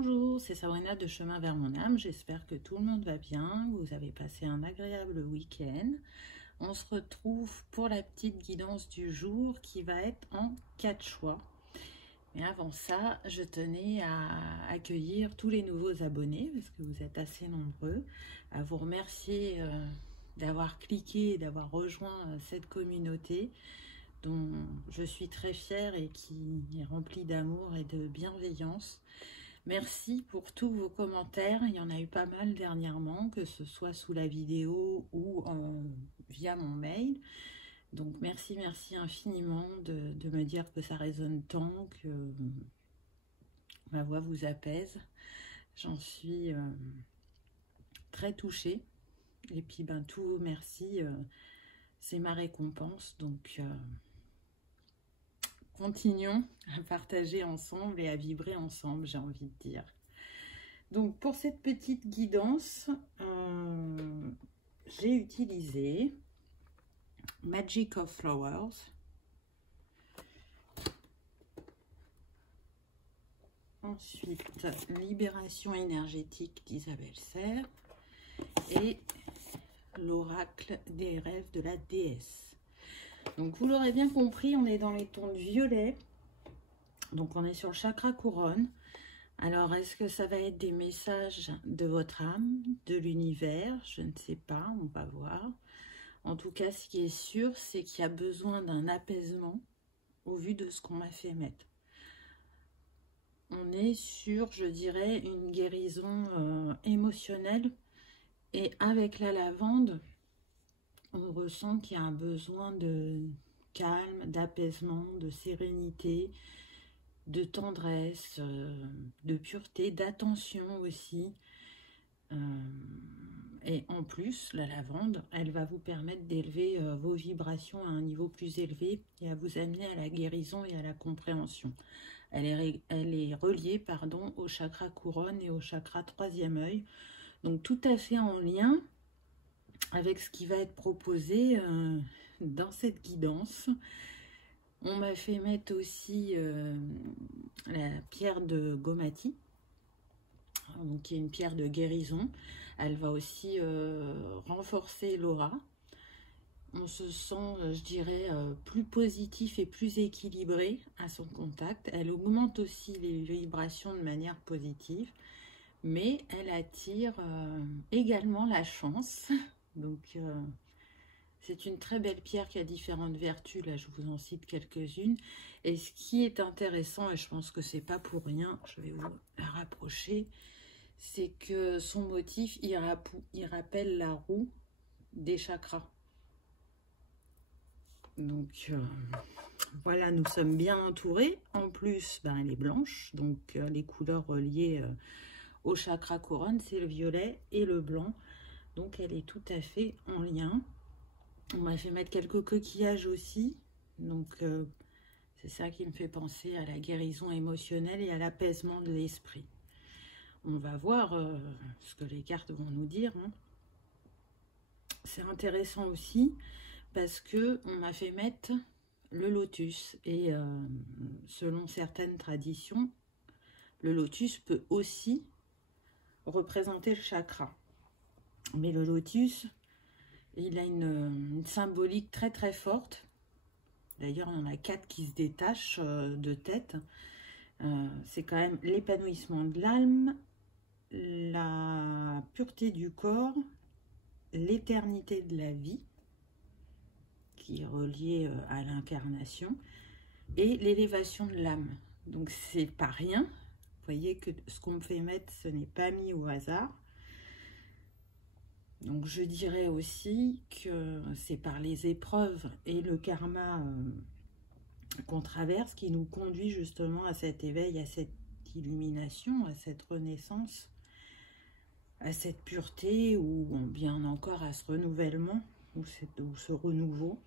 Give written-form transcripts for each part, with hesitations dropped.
Bonjour, c'est Sabrina de Chemin vers mon âme. J'espère que tout le monde va bien, vous avez passé un agréable week-end. On se retrouve pour la petite guidance du jour qui va être en 4 choix. Mais avant ça, je tenais à accueillir tous les nouveaux abonnés parce que vous êtes assez nombreux, à vous remercier d'avoir cliqué et d'avoir rejoint cette communauté dont je suis très fière et qui est remplie d'amour et de bienveillance. Merci pour tous vos commentaires, il y en a eu pas mal dernièrement, que ce soit sous la vidéo ou via mon mail. Donc merci infiniment de me dire que ça résonne tant, que ma voix vous apaise. J'en suis très touchée. Et puis tous vos merci, c'est ma récompense. Donc continuons à partager ensemble et à vibrer ensemble, j'ai envie de dire. Donc pour cette petite guidance, j'ai utilisé Magic of Flowers. Ensuite, Libération énergétique d'Isabelle Serre et l'oracle des rêves de la déesse. Donc vous l'aurez bien compris, on est dans les tons de violet. Donc on est sur le chakra couronne. Alors est-ce que ça va être des messages de votre âme, de l'univers? Je ne sais pas, on va voir. En tout cas, ce qui est sûr, c'est qu'il y a besoin d'un apaisement au vu de ce qu'on m'a fait mettre. On est sur, je dirais, une guérison émotionnelle. Et avec la lavande, on ressent qu'il y a un besoin de calme, d'apaisement, de sérénité, de tendresse, de pureté, d'attention aussi. Et en plus, la lavande, elle va vous permettre d'élever vos vibrations à un niveau plus élevé et à vous amener à la guérison et à la compréhension. Elle est reliée, pardon, au chakra couronne et au chakra troisième œil. Donc tout à fait en lien avec ce qui va être proposé dans cette guidance. On m'a fait mettre aussi la pierre de Gomati, donc qui est une pierre de guérison. Elle va aussi renforcer l'aura. On se sent, je dirais, plus positif et plus équilibré à son contact. Elle augmente aussi les vibrations de manière positive, mais elle attire également la chance. Donc, c'est une très belle pierre qui a différentes vertus. Là, je vous en cite quelques-unes. Et ce qui est intéressant, et je pense que c'est pas pour rien, je vais vous la rapprocher, c'est que son motif, il rappelle la roue des chakras. Donc, voilà, nous sommes bien entourés. En plus, elle est blanche. Donc, les couleurs reliées au chakra couronne, c'est le violet et le blanc. Donc, elle est tout à fait en lien. On m'a fait mettre quelques coquillages aussi. Donc, c'est ça qui me fait penser à la guérison émotionnelle et à l'apaisement de l'esprit. On va voir ce que les cartes vont nous dire. Hein. C'est intéressant aussi parce que on m'a fait mettre le lotus. Et selon certaines traditions, le lotus peut aussi représenter le chakra. Mais le lotus, il a une symbolique très très forte. D'ailleurs, il y en a 4 qui se détachent de tête. C'est quand même l'épanouissement de l'âme, la pureté du corps, l'éternité de la vie, qui est reliée à l'incarnation, et l'élévation de l'âme. Donc, c'est pas rien. Vous voyez que ce qu'on me fait mettre, ce n'est pas mis au hasard. Donc je dirais aussi que c'est par les épreuves et le karma qu'on traverse qui nous conduit justement à cet éveil, à cette illumination, à cette renaissance, à cette pureté ou bien encore à ce renouvellement ou ce renouveau.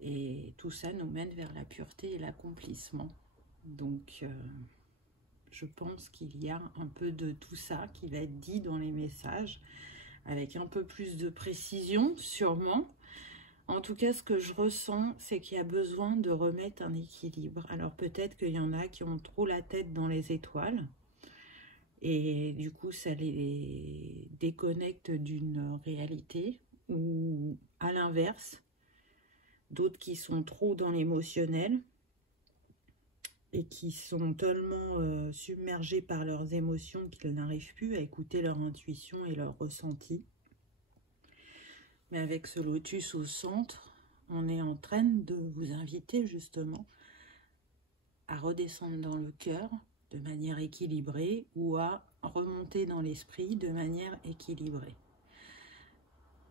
Et tout ça nous mène vers la pureté et l'accomplissement. Donc je pense qu'il y a un peu de tout ça qui va être dit dans les messages, avec un peu plus de précision, sûrement. En tout cas, ce que je ressens, c'est qu'il y a besoin de remettre un équilibre. Alors peut-être qu'il y en a qui ont trop la tête dans les étoiles. Et du coup, ça les déconnecte d'une réalité, ou à l'inverse, d'autres qui sont trop dans l'émotionnel et qui sont tellement submergés par leurs émotions qu'ils n'arrivent plus à écouter leur intuition et leur ressenti. Mais avec ce lotus au centre, on est en train de vous inviter justement à redescendre dans le cœur de manière équilibrée ou à remonter dans l'esprit de manière équilibrée.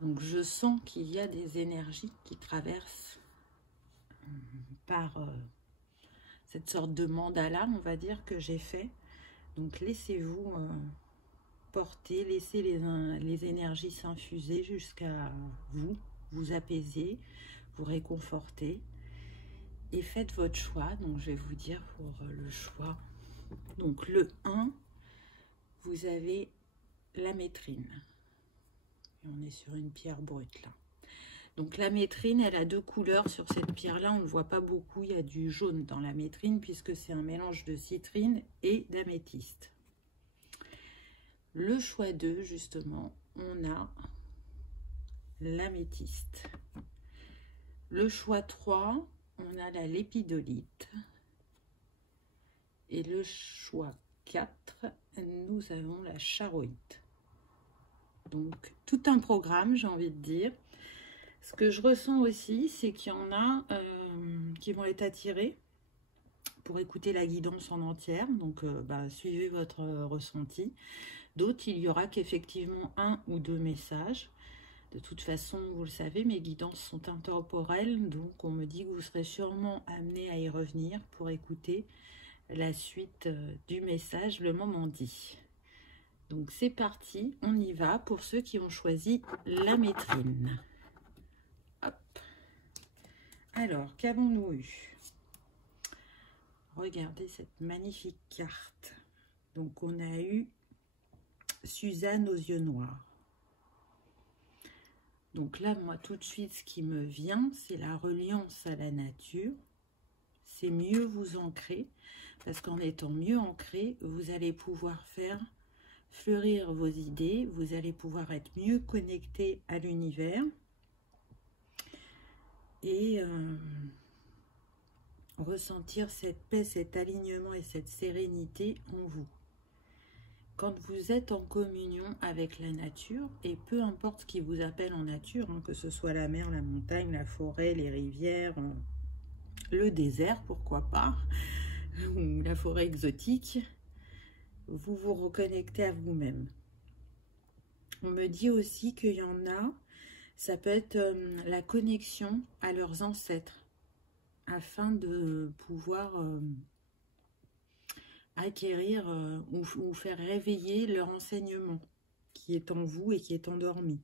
Donc je sens qu'il y a des énergies qui traversent par cette sorte de mandala, on va dire, que j'ai fait. Donc laissez-vous porter, laissez les énergies s'infuser jusqu'à vous apaiser, vous réconforter. Et faites votre choix. Donc je vais vous dire pour le choix. Donc le 1, vous avez la métrine. Et on est sur une pierre brute là. Donc la métrine, elle a 2 couleurs sur cette pierre-là. On ne le voit pas beaucoup. Il y a du jaune dans la métrine puisque c'est un mélange de citrine et d'améthyste. Le choix 2, justement, on a l'améthyste. Le choix 3, on a la lépidolite. Et le choix 4, nous avons la charoïte. Donc, tout un programme, j'ai envie de dire. Ce que je ressens aussi, c'est qu'il y en a qui vont être attirés pour écouter la guidance en entière. Donc, suivez votre ressenti. D'autres, il y aura qu'effectivement 1 ou 2 messages. De toute façon, vous le savez, mes guidances sont intemporelles. Donc, on me dit que vous serez sûrement amené à y revenir pour écouter la suite du message, le moment dit. Donc, c'est parti, on y va pour ceux qui ont choisi la métrine. Hop. Alors, qu'avons-nous eu? Regardez cette magnifique carte. Donc, on a eu Suzanne aux yeux noirs. Donc là, moi, tout de suite, ce qui me vient, c'est la reliance à la nature. C'est mieux vous ancrer, parce qu'en étant mieux ancré, vous allez pouvoir faire fleurir vos idées, vous allez pouvoir être mieux connecté à l'univers et ressentir cette paix, cet alignement et cette sérénité en vous. Quand vous êtes en communion avec la nature, et peu importe ce qui vous appelle en nature, que ce soit la mer, la montagne, la forêt, les rivières, le désert, pourquoi pas, ou la forêt exotique, vous vous reconnectez à vous-même. On me dit aussi qu'il y en a, ça peut être la connexion à leurs ancêtres, afin de pouvoir acquérir ou faire réveiller leur enseignement qui est en vous et qui est endormi.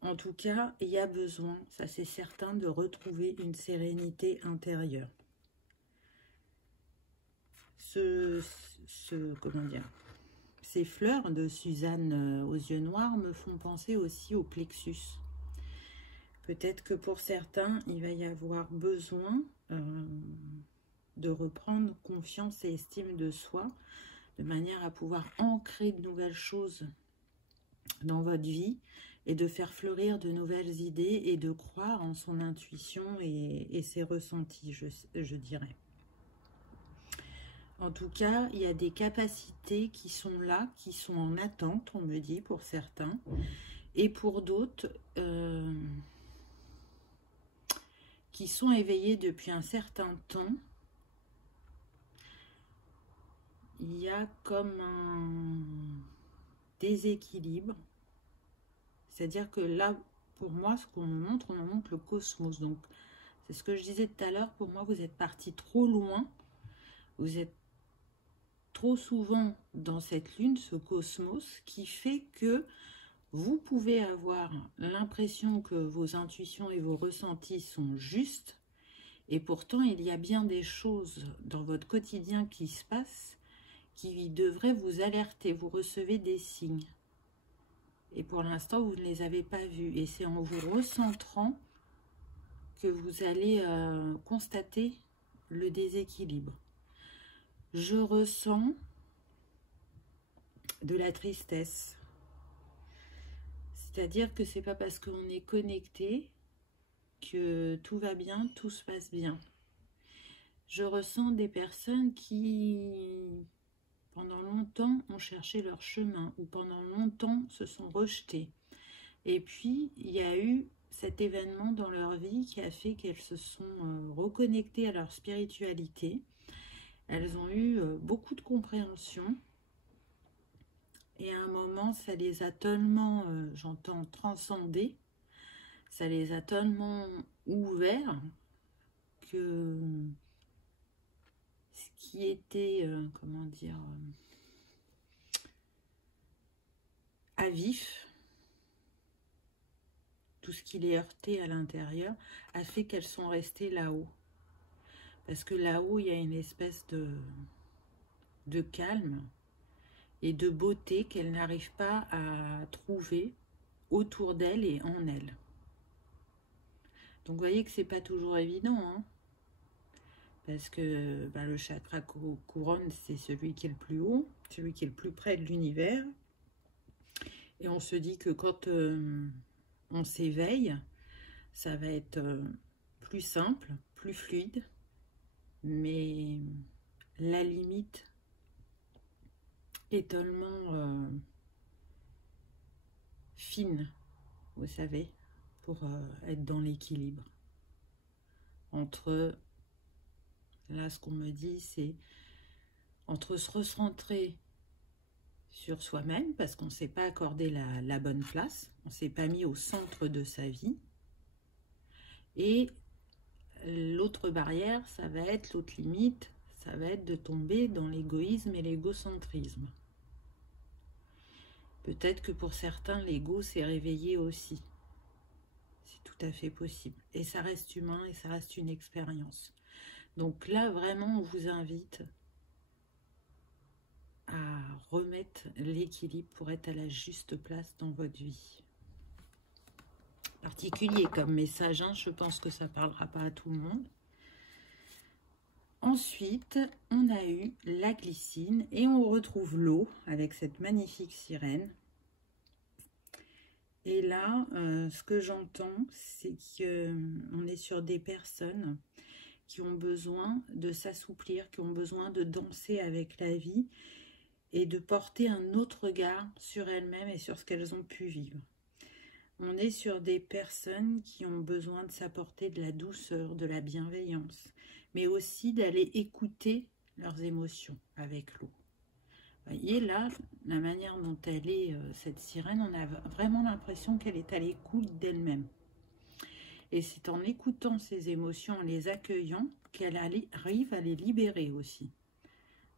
En tout cas, il y a besoin, ça c'est certain, de retrouver une sérénité intérieure. Comment dire, ces fleurs de Suzanne aux yeux noirs me font penser aussi au plexus. Peut-être que pour certains, il va y avoir besoin de reprendre confiance et estime de soi, de manière à pouvoir ancrer de nouvelles choses dans votre vie et de faire fleurir de nouvelles idées et de croire en son intuition et ses ressentis, je dirais. En tout cas, il y a des capacités qui sont là, qui sont en attente, on me dit, pour certains. Et pour d'autres, qui sont éveillés depuis un certain temps, il y a comme un déséquilibre. C'est-à-dire que là, pour moi, ce qu'on me montre, on me montre le cosmos. Donc, c'est ce que je disais tout à l'heure, pour moi, vous êtes parti trop loin. Vous êtes trop souvent dans cette lune, ce cosmos, qui fait que vous pouvez avoir l'impression que vos intuitions et vos ressentis sont justes. Et pourtant, il y a bien des choses dans votre quotidien qui se passent qui devraient vous alerter. Vous recevez des signes. Et pour l'instant, vous ne les avez pas vus. Et c'est en vous recentrant que vous allez constater le déséquilibre. Je ressens de la tristesse. C'est-à-dire que c'est pas parce qu'on est connecté que tout va bien, tout se passe bien. Je ressens des personnes qui, pendant longtemps, ont cherché leur chemin ou pendant longtemps se sont rejetées. Et puis, il y a eu cet événement dans leur vie qui a fait qu'elles se sont reconnectées à leur spiritualité. Elles ont eu beaucoup de compréhension. Et à un moment, ça les a tellement, j'entends, transcendées, ça les a tellement ouverts que ce qui était, comment dire, à vif, tout ce qui les heurtait à l'intérieur, a fait qu'elles sont restées là-haut. Parce que là-haut, il y a une espèce de calme et de beauté qu'elles n'arrivent pas à trouver autour d'elles et en elles. Donc vous voyez que c'est pas toujours évident, hein, parce que le chakra couronne, c'est celui qui est le plus haut, celui qui est le plus près de l'univers. Et on se dit que quand on s'éveille, ça va être plus simple, plus fluide, mais la limite est tellement fine, vous savez, pour être dans l'équilibre. Entre, là ce qu'on me dit, c'est entre se recentrer sur soi-même, parce qu'on ne s'est pas accordé la bonne place, on ne s'est pas mis au centre de sa vie, et l'autre barrière, ça va être l'autre limite, ça va être de tomber dans l'égoïsme et l'égocentrisme. Peut-être que pour certains, l'ego s'est réveillé aussi. C'est tout à fait possible. Et ça reste humain et ça reste une expérience. Donc là, vraiment, on vous invite à remettre l'équilibre pour être à la juste place dans votre vie. Particulier comme message, hein, je pense que ça ne parlera pas à tout le monde. Ensuite, on a eu la glycine et on retrouve l'eau avec cette magnifique sirène. Et là, ce que j'entends, c'est qu'on est sur des personnes qui ont besoin de s'assouplir, qui ont besoin de danser avec la vie et de porter un autre regard sur elles-mêmes et sur ce qu'elles ont pu vivre. On est sur des personnes qui ont besoin de s'apporter de la douceur, de la bienveillance, mais aussi d'aller écouter leurs émotions avec l'eau. Vous voyez là, la manière dont elle est, cette sirène, on a vraiment l'impression qu'elle est à l'écoute d'elle-même. Et c'est en écoutant ses émotions, en les accueillant, qu'elle arrive à les libérer aussi.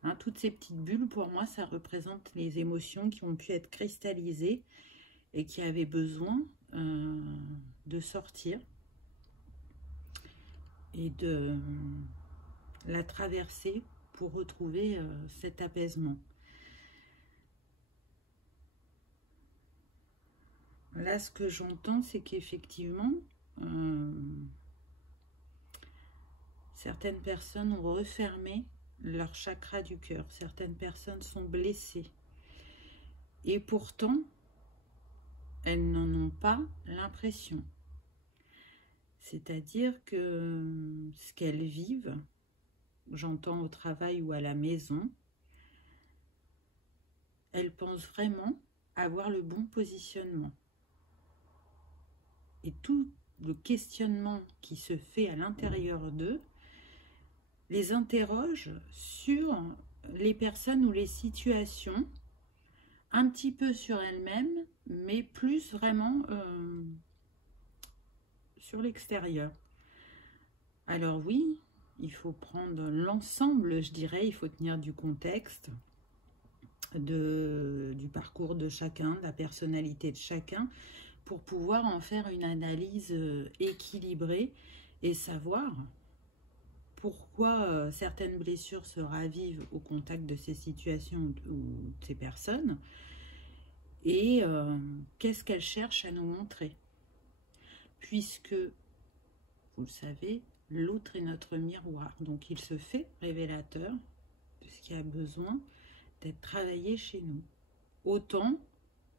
Hein, toutes ces petites bulles, pour moi, ça représente les émotions qui ont pu être cristallisées et qui avaient besoin de sortir et de la traverser pour retrouver cet apaisement. Là, ce que j'entends, c'est qu'effectivement, certaines personnes ont refermé leur chakra du cœur. Certaines personnes sont blessées. Et pourtant, elles n'en ont pas l'impression. C'est-à-dire que ce qu'elles vivent, j'entends au travail ou à la maison, elles pensent vraiment avoir le bon positionnement. Et tout le questionnement qui se fait à l'intérieur d'eux les interroge sur les personnes ou les situations, un petit peu sur elles-mêmes, mais plus vraiment sur l'extérieur. Alors oui, il faut prendre l'ensemble, je dirais, il faut tenir du contexte, du parcours de chacun, de la personnalité de chacun, pour pouvoir en faire une analyse équilibrée et savoir pourquoi certaines blessures se ravivent au contact de ces situations ou de ces personnes et qu'est-ce qu'elles cherchent à nous montrer. Puisque, vous le savez, l'autre est notre miroir, donc il se fait révélateur de ce qui a besoin d'être travaillé chez nous. autant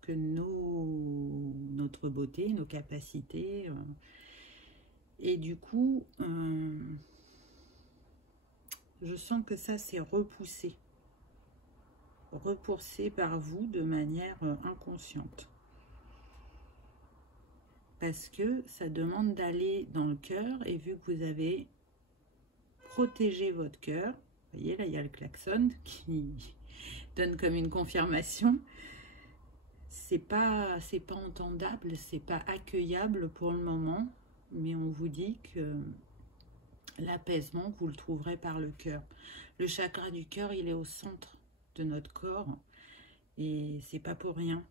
que notre beauté, nos capacités. Et du coup, je sens que ça c'est repoussé par vous de manière inconsciente. Parce que ça demande d'aller dans le cœur, et vu que vous avez protégé votre cœur, vous voyez là il y a le klaxon qui donne comme une confirmation, c'est pas entendable, c'est pas accueillable pour le moment, mais on vous dit que l'apaisement vous le trouverez par le cœur. Le chakra du cœur, il est au centre de notre corps, et c'est pas pour rien.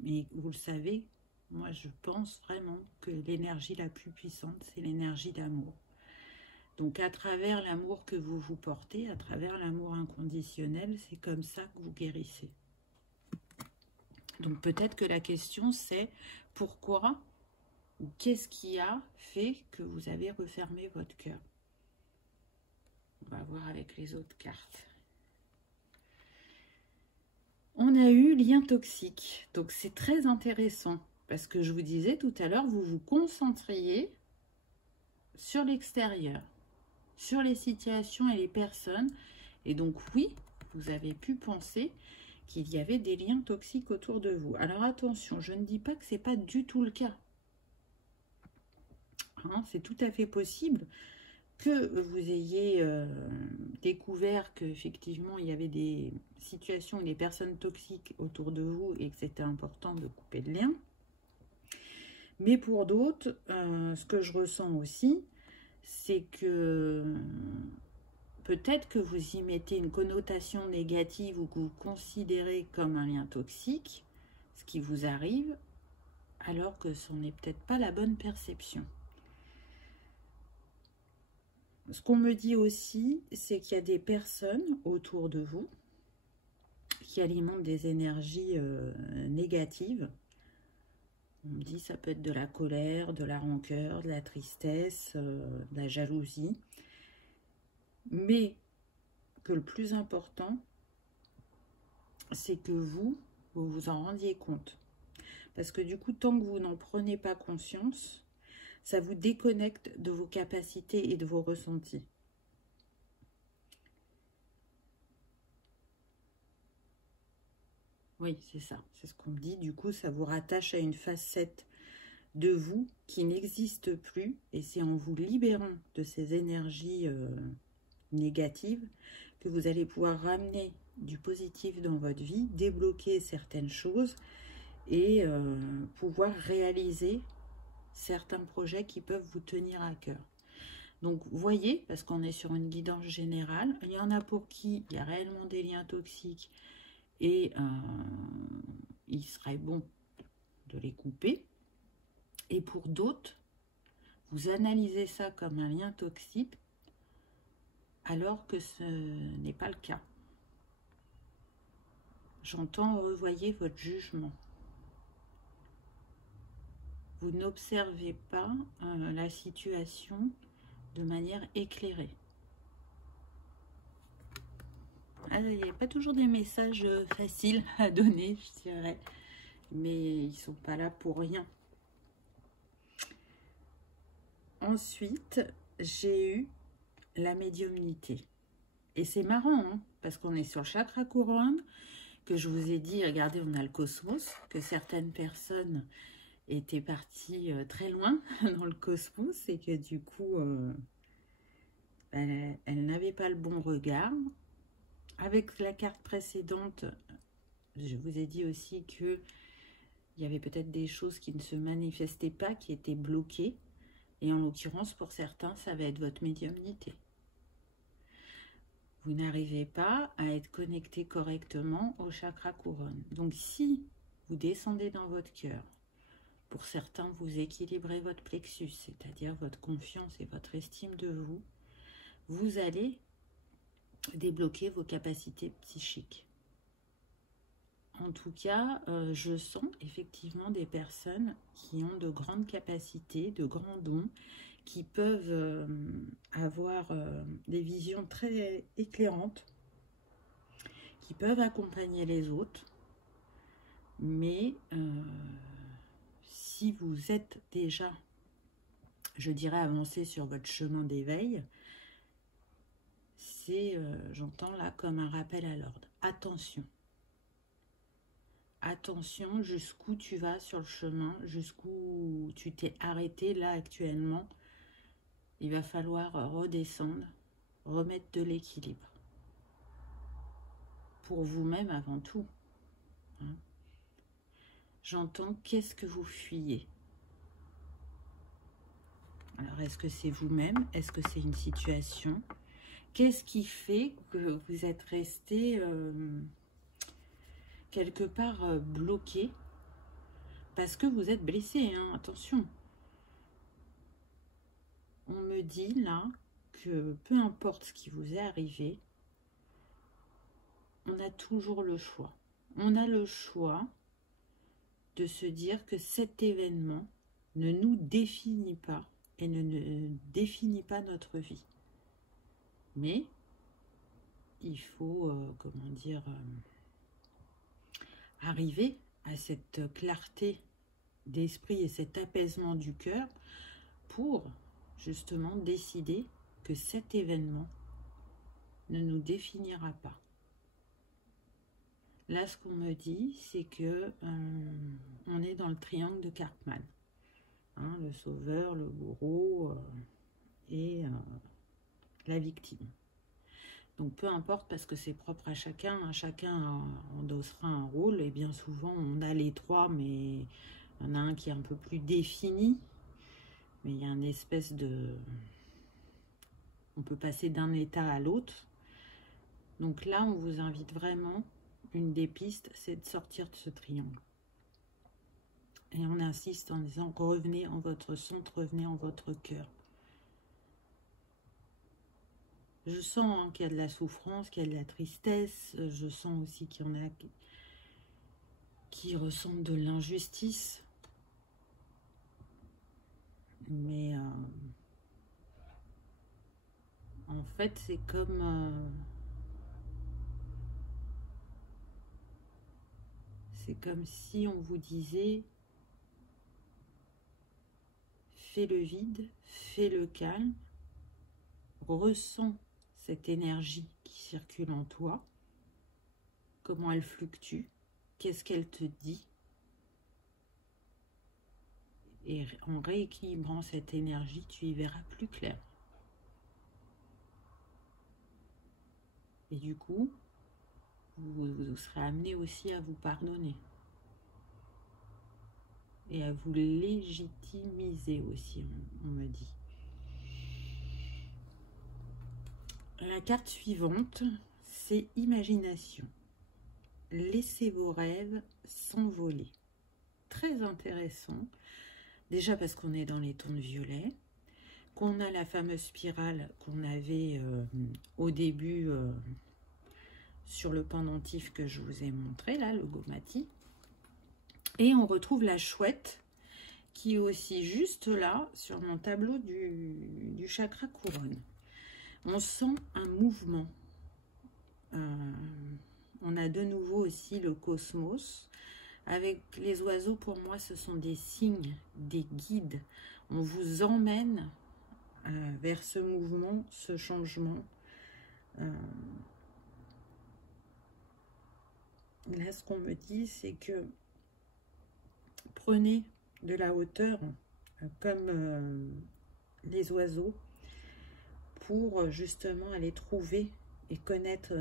Mais vous le savez, moi je pense vraiment que l'énergie la plus puissante, c'est l'énergie d'amour. Donc à travers l'amour que vous vous portez, à travers l'amour inconditionnel, c'est comme ça que vous guérissez. Donc peut-être que la question c'est pourquoi ou qu'est-ce qui a fait que vous avez refermé votre cœur? On va voir avec les autres cartes. On a eu lien toxique, donc c'est très intéressant parce que je vous disais tout à l'heure, vous vous concentriez sur l'extérieur, sur les situations et les personnes, et donc oui, vous avez pu penser qu'il y avait des liens toxiques autour de vous. Alors attention, je ne dis pas que c'est pas du tout le cas. Hein, c'est tout à fait possible que vous ayez découvert qu'effectivement il y avait des situations et des personnes toxiques autour de vous et que c'était important de couper le lien. Mais pour d'autres, ce que je ressens aussi, c'est que peut-être que vous y mettez une connotation négative ou que vous considérez comme un lien toxique, ce qui vous arrive, alors que ce n'est peut-être pas la bonne perception. Ce qu'on me dit aussi, c'est qu'il y a des personnes autour de vous qui alimentent des énergies négatives. On me dit ça peut être de la colère, de la rancœur, de la tristesse, de la jalousie. Mais que le plus important, c'est que vous vous en rendiez compte. Parce que du coup, tant que vous n'en prenez pas conscience, ça vous déconnecte de vos capacités et de vos ressentis. Oui, c'est ça, c'est ce qu'on me dit. Du coup, ça vous rattache à une facette de vous qui n'existe plus. Et c'est en vous libérant de ces énergies négatives que vous allez pouvoir ramener du positif dans votre vie, débloquer certaines choses et pouvoir réaliser certains projets qui peuvent vous tenir à cœur. Donc, voyez, parce qu'on est sur une guidance générale, il y en a pour qui il y a réellement des liens toxiques et il serait bon de les couper. Et pour d'autres, vous analysez ça comme un lien toxique alors que ce n'est pas le cas. J'entends, revoyez votre jugement. Vous n'observez pas la situation de manière éclairée. Il n'y a pas toujours des messages faciles à donner, je dirais. Mais ils ne sont pas là pour rien. Ensuite, j'ai eu la médiumnité. Et c'est marrant, hein, parce qu'on est sur le chakra couronne, que je vous ai dit, regardez, on a le cosmos, que certaines personnes étaient parties très loin dans le cosmos et que du coup, elles n'avaient pas le bon regard. Avec la carte précédente, je vous ai dit aussi que il y avait peut-être des choses qui ne se manifestaient pas, qui étaient bloquées. Et en l'occurrence, pour certains, ça va être votre médiumnité. Vous n'arrivez pas à être connecté correctement au chakra couronne. Donc, si vous descendez dans votre cœur, pour certains, vous équilibrez votre plexus, c'est-à-dire votre confiance et votre estime de vous, vous allez débloquer vos capacités psychiques. En tout cas, je sens effectivement des personnes qui ont de grandes capacités, de grands dons, qui peuvent avoir des visions très éclairantes, qui peuvent accompagner les autres. Mais si vous êtes déjà, je dirais, avancé sur votre chemin d'éveil, c'est, j'entends là, comme un rappel à l'ordre. Attention. Attention jusqu'où tu vas sur le chemin, jusqu'où tu t'es arrêté là actuellement. Il va falloir redescendre, remettre de l'équilibre. Pour vous-même avant tout. Hein. J'entends qu'est-ce que vous fuyez. Alors, est-ce que c'est vous-même? Est-ce que c'est une situation? Qu'est-ce qui fait que vous êtes resté quelque part bloqué? Parce que vous êtes blessé, hein, attention. On me dit là que peu importe ce qui vous est arrivé, on a toujours le choix. On a le choix de se dire que cet événement ne nous définit pas et ne définit pas notre vie. Mais il faut, comment dire, arriver à cette clarté d'esprit et cet apaisement du cœur pour justement décider que cet événement ne nous définira pas. Là, ce qu'on me dit, c'est que on est dans le triangle de Karpman. Hein, le sauveur, le bourreau et la victime. Donc, peu importe, parce que c'est propre à chacun. Hein, chacun endossera un rôle. Et bien souvent, on a les trois, mais il y en a un qui est un peu plus défini. Mais il y a une espèce de... On peut passer d'un état à l'autre. Donc là, on vous invite vraiment... Une des pistes, c'est de sortir de ce triangle. Et on insiste en disant, revenez en votre centre, revenez en votre cœur. Je sens hein, qu'il y a de la souffrance, qu'il y a de la tristesse. Je sens aussi qu'il y en a qui ressentent de l'injustice. Mais en fait, c'est comme... c'est comme si on vous disait, fais le vide, fais le calme, ressens cette énergie qui circule en toi, comment elle fluctue, qu'est-ce qu'elle te dit. Et en rééquilibrant cette énergie, tu y verras plus clair. Et du coup, vous serez amené aussi à vous pardonner. Et à vous légitimiser aussi, on me dit. La carte suivante, c'est imagination. Laissez vos rêves s'envoler. Très intéressant. Déjà parce qu'on est dans les tons de violet, qu'on a la fameuse spirale qu'on avait au début sur le pendentif que je vous ai montré, là, le Gomati. Et on retrouve la chouette qui est aussi juste là sur mon tableau du chakra couronne. On sent un mouvement. On a de nouveau aussi le cosmos. Avec les oiseaux, pour moi, ce sont des signes, des guides. On vous emmène vers ce mouvement, ce changement. Là, ce qu'on me dit, c'est que prenez de la hauteur, comme les oiseaux, pour justement aller trouver et connaître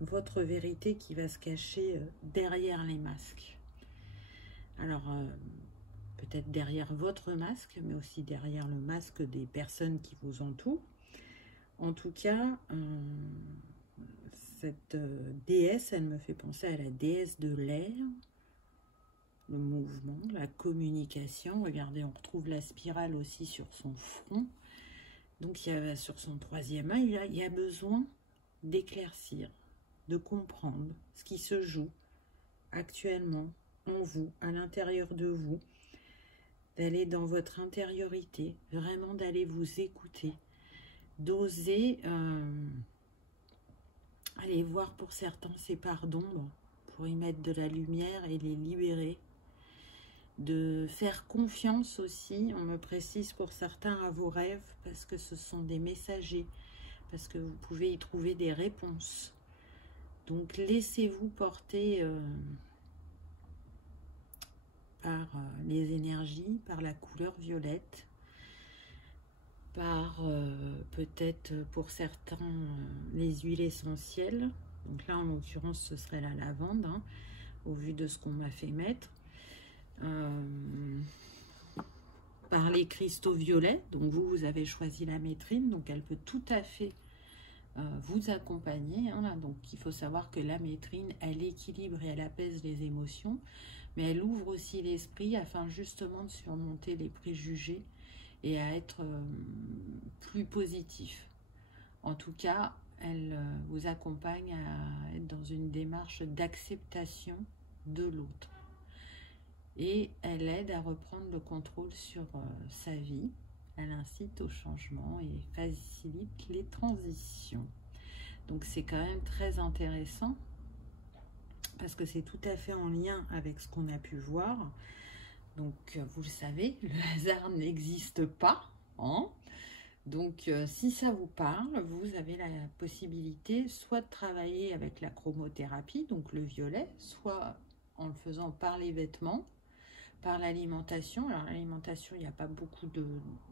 votre vérité qui va se cacher derrière les masques. Alors, peut-être derrière votre masque, mais aussi derrière le masque des personnes qui vous entourent. En tout cas, cette déesse, elle me fait penser à la déesse de l'air, le mouvement, la communication. Regardez, on retrouve la spirale aussi sur son front. Donc, il y a, sur son troisième œil, il y a besoin d'éclaircir, de comprendre ce qui se joue actuellement en vous, à l'intérieur de vous, d'aller dans votre intériorité, vraiment d'aller vous écouter, d'oser aller voir pour certains ces parts d'ombre, pour y mettre de la lumière et les libérer. De faire confiance aussi, on me précise pour certains, à vos rêves, parce que ce sont des messagers, parce que vous pouvez y trouver des réponses. Donc laissez-vous porter par les énergies, par la couleur violette, par peut-être pour certains les huiles essentielles. Donc là en l'occurrence ce serait la lavande, hein, au vu de ce qu'on m'a fait mettre. Par les cristaux violets, donc vous avez choisi la métrine, donc elle peut tout à fait vous accompagner, hein, là. Donc il faut savoir que la métrine, elle équilibre et elle apaise les émotions, mais elle ouvre aussi l'esprit afin justement de surmonter les préjugés et à être plus positif. En tout cas, elle vous accompagne à être dans une démarche d'acceptation de l'autre. Et elle aide à reprendre le contrôle sur sa vie. Elle incite au changement et facilite les transitions. Donc c'est quand même très intéressant parce que c'est tout à fait en lien avec ce qu'on a pu voir. Donc vous le savez, le hasard n'existe pas, hein. Donc si ça vous parle, vous avez la possibilité soit de travailler avec la chromothérapie, donc le violet, soit en le faisant par les vêtements, par l'alimentation. Alors l'alimentation, il n'y a pas beaucoup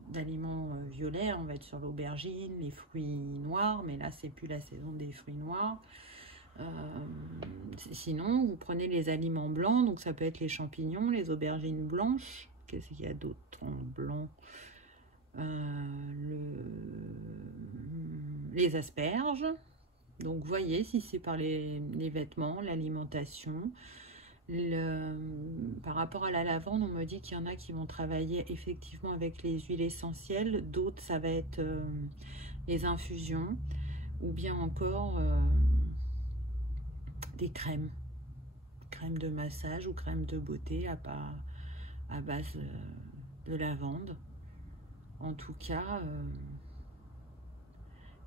d'aliments violets, on va être sur l'aubergine, les fruits noirs, mais là c'est plus la saison des fruits noirs. Sinon vous prenez les aliments blancs, donc ça peut être les champignons, les aubergines blanches. Qu'est-ce qu'il y a d'autre en blanc? Les asperges. Donc voyez si c'est par les vêtements, l'alimentation. Par rapport à la lavande, on me dit qu'il y en a qui vont travailler effectivement avec les huiles essentielles, d'autres ça va être les infusions, ou bien encore des crèmes de massage ou crèmes de beauté à base de lavande. En tout cas,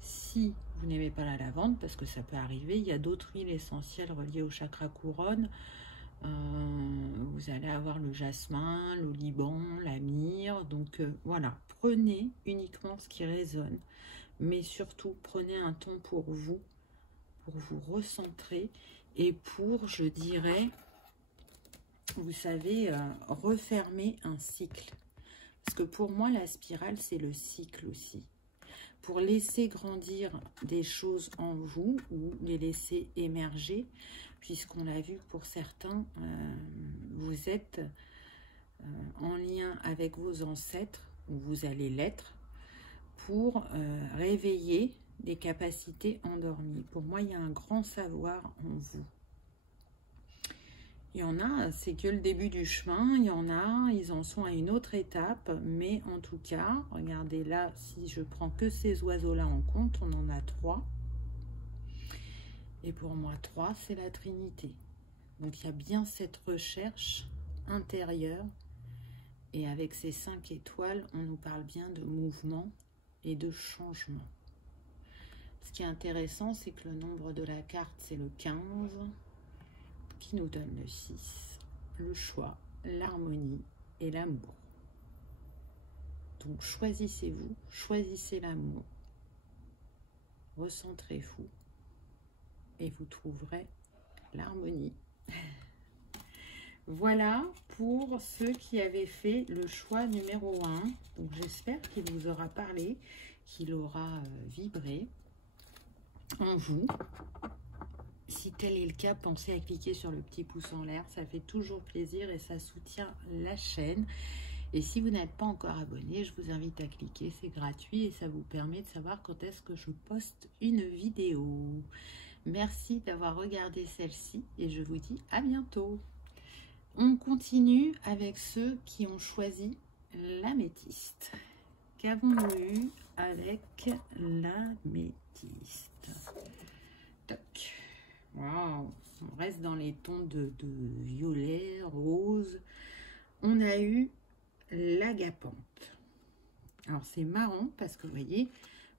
si vous n'aimez pas la lavande, parce que ça peut arriver, il y a d'autres huiles essentielles reliées au chakra couronne. Vous allez avoir le jasmin, l'oliban, la myrrhe. Donc voilà, prenez uniquement ce qui résonne, mais surtout prenez un temps pour vous recentrer et pour, je dirais, vous savez, refermer un cycle. Parce que pour moi, la spirale, c'est le cycle aussi. Pour laisser grandir des choses en vous ou les laisser émerger, puisqu'on l'a vu pour certains, vous êtes en lien avec vos ancêtres, ou vous allez l'être, pour réveiller des capacités endormies. Pour moi, il y a un grand savoir en vous. Il y en a, c'est que le début du chemin, il y en a, ils en sont à une autre étape, mais en tout cas, regardez là, si je prends que ces oiseaux-là en compte, on en a 3. Et pour moi, 3, c'est la Trinité. Donc il y a bien cette recherche intérieure, et avec ces 5 étoiles, on nous parle bien de mouvement et de changement. Ce qui est intéressant, c'est que le nombre de la carte, c'est le 15, qui nous donne le 6, le choix, l'harmonie et l'amour. Donc choisissez-vous, choisissez l'amour, recentrez-vous et vous trouverez l'harmonie. Voilà pour ceux qui avaient fait le choix numéro 1. Donc j'espère qu'il vous aura parlé, qu'il aura vibré en vous. Si tel est le cas, pensez à cliquer sur le petit pouce en l'air, ça fait toujours plaisir et ça soutient la chaîne. Et si vous n'êtes pas encore abonné, je vous invite à cliquer, c'est gratuit et ça vous permet de savoir quand est-ce que je poste une vidéo. Merci d'avoir regardé celle-ci et je vous dis à bientôt. On continue avec ceux qui ont choisi l'améthyste. Qu'avons-nous eu avec l'améthyste? Toc. Waouh, on reste dans les tons de violet, rose. On a eu l'agapante. Alors c'est marrant parce que vous voyez,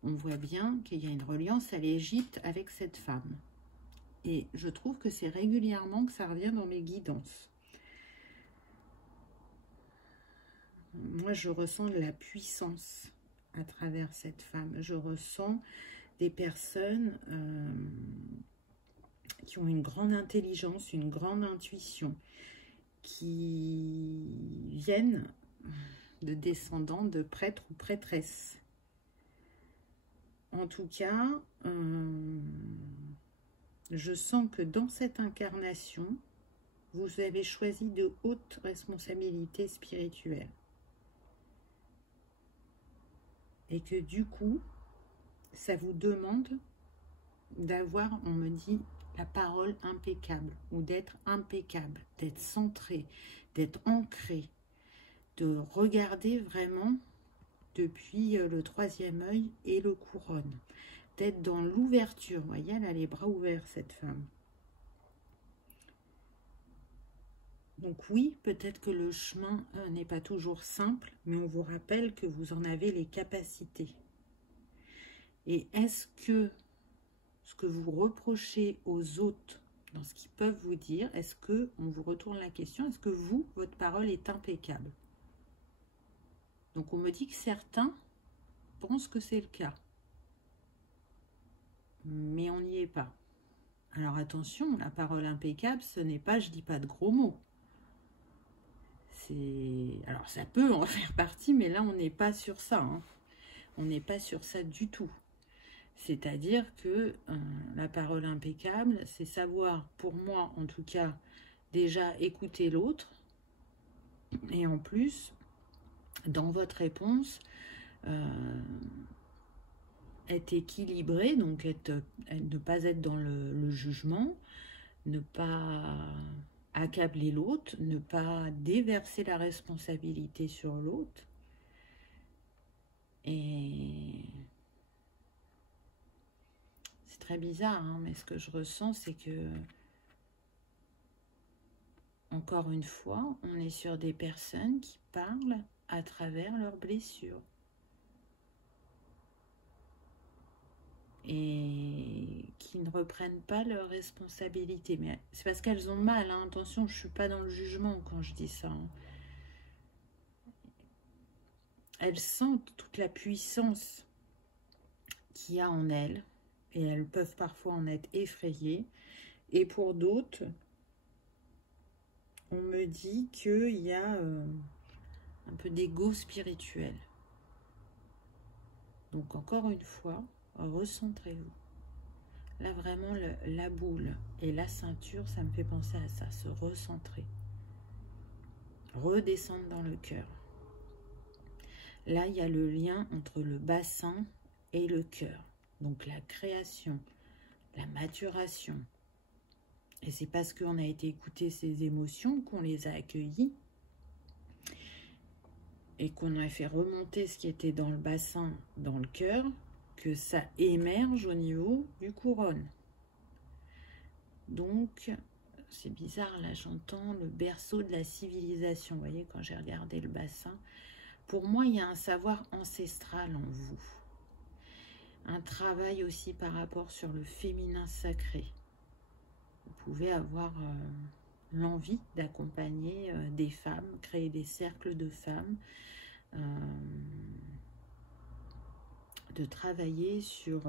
on voit bien qu'il y a une reliance à l'Égypte avec cette femme. Et je trouve que c'est régulièrement que ça revient dans mes guidances. Moi, je ressens de la puissance à travers cette femme. Je ressens des personnes qui ont une grande intelligence, une grande intuition, qui viennent de descendants de prêtres ou prêtresses. En tout cas, je sens que dans cette incarnation, vous avez choisi de hautes responsabilités spirituelles. Et que du coup, ça vous demande d'avoir, on me dit, la parole impeccable, ou d'être impeccable, d'être centré, d'être ancré, de regarder vraiment depuis le troisième œil et le couronne, d'être dans l'ouverture. Vous voyez, elle a les bras ouverts, cette femme. Donc oui, peut-être que le chemin n'est pas toujours simple, mais on vous rappelle que vous en avez les capacités. Et est-ce que ce que vous reprochez aux autres dans ce qu'ils peuvent vous dire, est-ce que, on vous retourne la question, est-ce que vous, votre parole est impeccable? Donc on me dit que certains pensent que c'est le cas. Mais on n'y est pas. Alors attention, la parole impeccable, ce n'est pas, je dis pas de gros mots. Alors ça peut en faire partie, mais là on n'est pas sur ça. Hein. On n'est pas sur ça du tout. C'est-à-dire que la parole impeccable, c'est savoir, pour moi en tout cas, déjà écouter l'autre. Et en plus, dans votre réponse, être équilibré, donc ne pas être dans le jugement, ne pas accabler l'autre, ne pas déverser la responsabilité sur l'autre. Et c'est très bizarre, hein, mais ce que je ressens, c'est que, encore une fois, on est sur des personnes qui parlent à travers leurs blessures. Et qui ne reprennent pas leurs responsabilités. Mais c'est parce qu'elles ont mal, hein. Attention, je ne suis pas dans le jugement quand je dis ça. Hein. Elles sentent toute la puissance qu'il y a en elles, et elles peuvent parfois en être effrayées. Et pour d'autres, on me dit qu'il y a un peu d'ego spirituel. Donc encore une fois, recentrez-vous. Là, vraiment, la boule et la ceinture, ça me fait penser à ça, se recentrer. Redescendre dans le cœur. Là, il y a le lien entre le bassin et le cœur. Donc, la création, la maturation. Et c'est parce qu'on a été écouter ces émotions qu'on les a accueillies et qu'on a fait remonter ce qui était dans le bassin, dans le cœur, que ça émerge au niveau du couronne. Donc, c'est bizarre, là j'entends le berceau de la civilisation. Vous voyez, quand j'ai regardé le bassin, pour moi, il y a un savoir ancestral en vous. Un travail aussi par rapport sur le féminin sacré. Vous pouvez avoir l'envie d'accompagner des femmes, créer des cercles de femmes, de travailler sur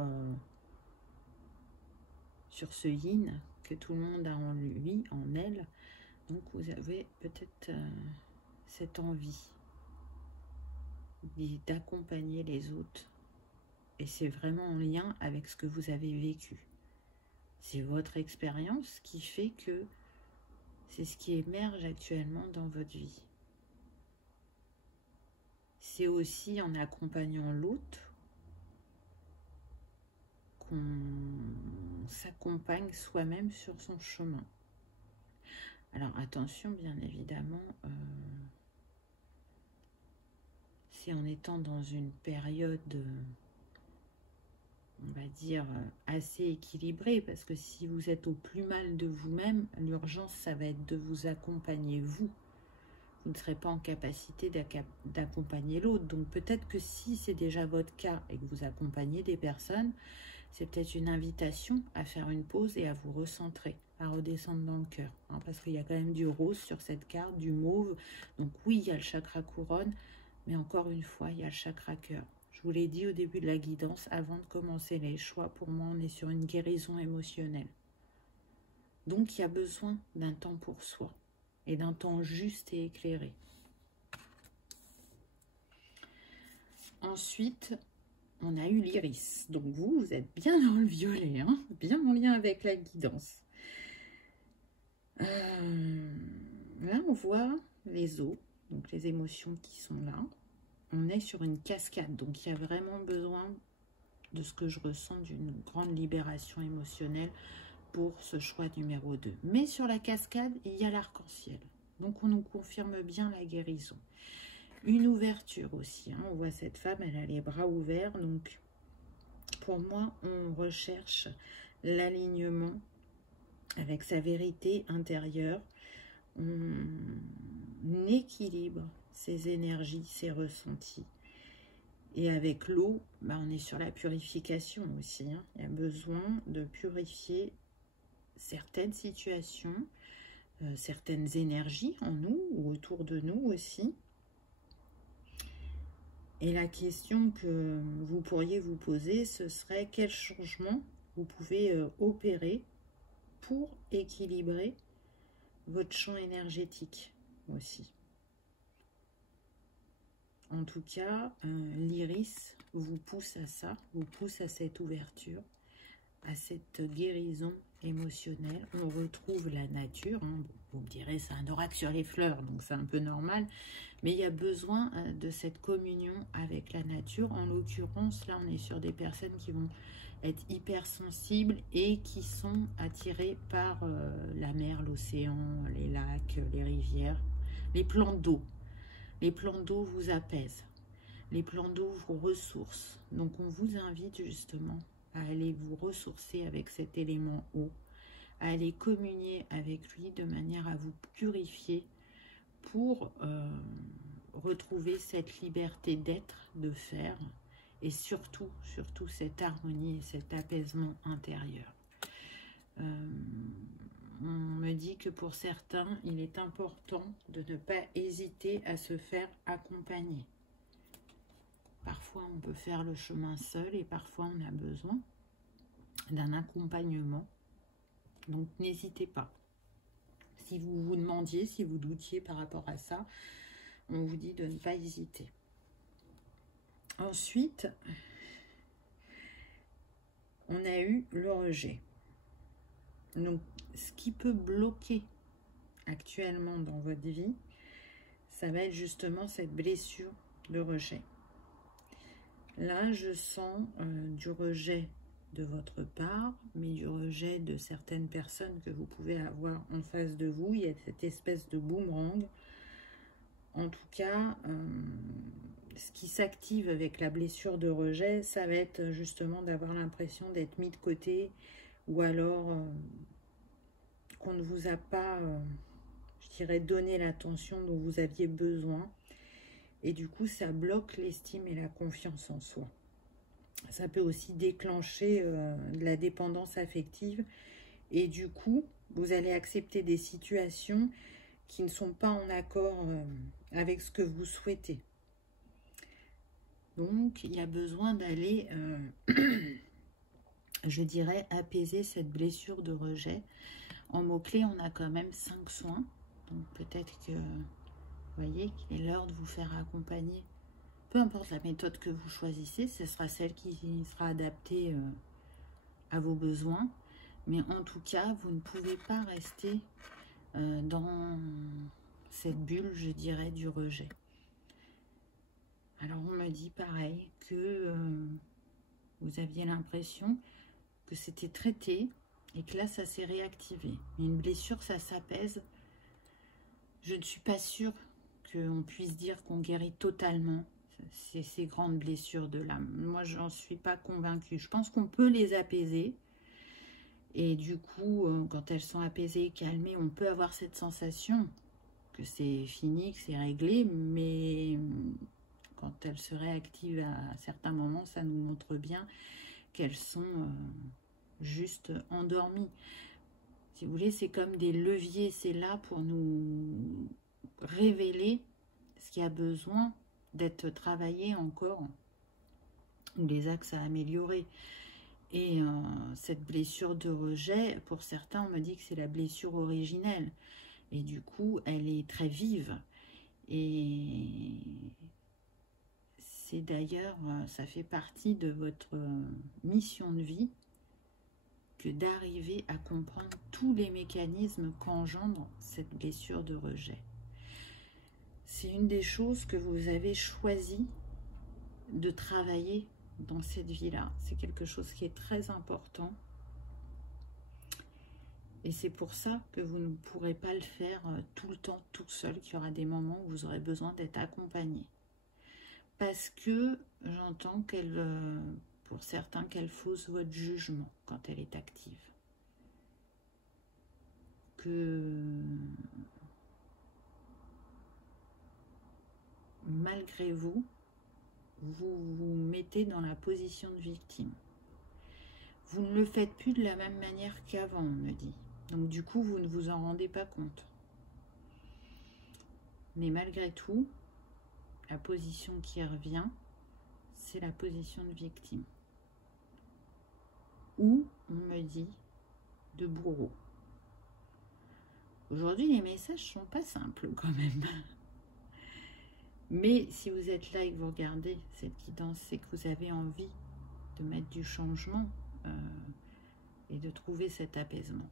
ce yin que tout le monde a en lui, en elle. Donc vous avez peut-être cette envie d'accompagner les autres. Et c'est vraiment en lien avec ce que vous avez vécu. C'est votre expérience qui fait que c'est ce qui émerge actuellement dans votre vie. C'est aussi en accompagnant l'autre qu'on s'accompagne soi-même sur son chemin. Alors attention, bien évidemment, c'est en étant dans une période, on va dire, assez équilibrée, parce que si vous êtes au plus mal de vous-même, l'urgence, ça va être de vous accompagner vous. Vous ne serez pas en capacité d'accompagner l'autre. Donc peut-être que si c'est déjà votre cas et que vous accompagnez des personnes, c'est peut-être une invitation à faire une pause et à vous recentrer, à redescendre dans le cœur. Hein, parce qu'il y a quand même du rose sur cette carte, du mauve. Donc oui, il y a le chakra couronne, mais encore une fois, il y a le chakra cœur. Je vous l'ai dit au début de la guidance, avant de commencer les choix, pour moi, on est sur une guérison émotionnelle. Donc, il y a besoin d'un temps pour soi et d'un temps juste et éclairé. Ensuite, on a eu l'iris. Donc, vous êtes bien dans le violet, hein, bien en lien avec la guidance. Là, on voit les os, donc les émotions qui sont là. On est sur une cascade, donc il y a vraiment besoin de ce que je ressens d'une grande libération émotionnelle pour ce choix numéro 2. Mais sur la cascade, il y a l'arc-en-ciel. Donc on nous confirme bien la guérison. Une ouverture aussi. Hein. On voit cette femme, elle a les bras ouverts. Donc pour moi, on recherche l'alignement avec sa vérité intérieure. On équilibre ses énergies, ses ressentis. Et avec l'eau, bah, on est sur la purification aussi. Hein. Il y a besoin de purifier certaines situations, certaines énergies en nous ou autour de nous aussi. Et la question que vous pourriez vous poser, ce serait quel changement vous pouvez opérer pour équilibrer votre champ énergétique aussi. En tout cas, l'iris vous pousse à ça, vous pousse à cette ouverture, à cette guérison émotionnelle. On retrouve la nature. Hein. Vous me direz, c'est un oracle sur les fleurs, donc c'est un peu normal. Mais il y a besoin de cette communion avec la nature. En l'occurrence, là, on est sur des personnes qui vont être hypersensibles et qui sont attirées par la mer, l'océan, les lacs, les rivières, les plans d'eau. Les plans d'eau vous apaisent. Les plans d'eau vous ressourcent. Donc, on vous invite justement à aller vous ressourcer avec cet élément eau, à aller communier avec lui de manière à vous purifier pour retrouver cette liberté d'être, de faire, et surtout cette harmonie et cet apaisement intérieur. On me dit que pour certains, il est important de ne pas hésiter à se faire accompagner. Parfois, on peut faire le chemin seul et parfois, on a besoin d'un accompagnement. Donc, n'hésitez pas. Si vous vous demandiez, si vous doutiez par rapport à ça, on vous dit de ne pas hésiter. Ensuite, on a eu le rejet. Donc, ce qui peut bloquer actuellement dans votre vie, ça va être justement cette blessure de rejet. Là, je sens du rejet de votre part, mais du rejet de certaines personnes que vous pouvez avoir en face de vous. Il y a cette espèce de boomerang. En tout cas, ce qui s'active avec la blessure de rejet, ça va être justement d'avoir l'impression d'être mis de côté, ou alors qu'on ne vous a pas, je dirais, donné l'attention dont vous aviez besoin. Et du coup, ça bloque l'estime et la confiance en soi. Ça peut aussi déclencher de la dépendance affective. Et du coup, vous allez accepter des situations qui ne sont pas en accord avec ce que vous souhaitez. Donc, il y a besoin d'aller, je dirais, apaiser cette blessure de rejet. En mots-clés, on a quand même 5 soins. Donc, peut-être que vous voyez qu'il est l'heure de vous faire accompagner. Peu importe la méthode que vous choisissez, ce sera celle qui sera adaptée à vos besoins. Mais en tout cas, vous ne pouvez pas rester dans cette bulle, je dirais, du rejet. Alors, on me dit pareil que vous aviez l'impression que c'était traité et que là, ça s'est réactivé. Mais une blessure, ça s'apaise. Je ne suis pas sûre qu'on puisse dire qu'on guérit totalement ces grandes blessures de l'âme. Moi, j'en suis pas convaincue. Je pense qu'on peut les apaiser. Et du coup, quand elles sont apaisées et calmées, on peut avoir cette sensation que c'est fini, que c'est réglé. Mais quand elles se réactivent à certains moments, ça nous montre bien qu'elles sont juste endormies. Si vous voulez, c'est comme des leviers, c'est là pour nous révéler ce qui a besoin d'être travaillé encore, ou les axes à améliorer. Et cette blessure de rejet, pour certains, on me dit que c'est la blessure originelle. Et du coup, elle est très vive. Et c'est d'ailleurs, ça fait partie de votre mission de vie que d'arriver à comprendre tous les mécanismes qu'engendre cette blessure de rejet. C'est une des choses que vous avez choisi de travailler dans cette vie-là. C'est quelque chose qui est très important. Et c'est pour ça que vous ne pourrez pas le faire tout le temps, toute seule, qu'il y aura des moments où vous aurez besoin d'être accompagné. Parce que j'entends qu'elle, pour certains, qu'elle fausse votre jugement quand elle est active. Que malgré vous, vous vous mettez dans la position de victime. Vous ne le faites plus de la même manière qu'avant, on me dit. Donc du coup, vous ne vous en rendez pas compte. Mais malgré tout, la position qui revient, c'est la position de victime. Ou, on me dit, de bourreau. Aujourd'hui, les messages ne sont pas simples quand même. Mais si vous êtes là et que vous regardez cette guidance, c'est que vous avez envie de mettre du changement et de trouver cet apaisement.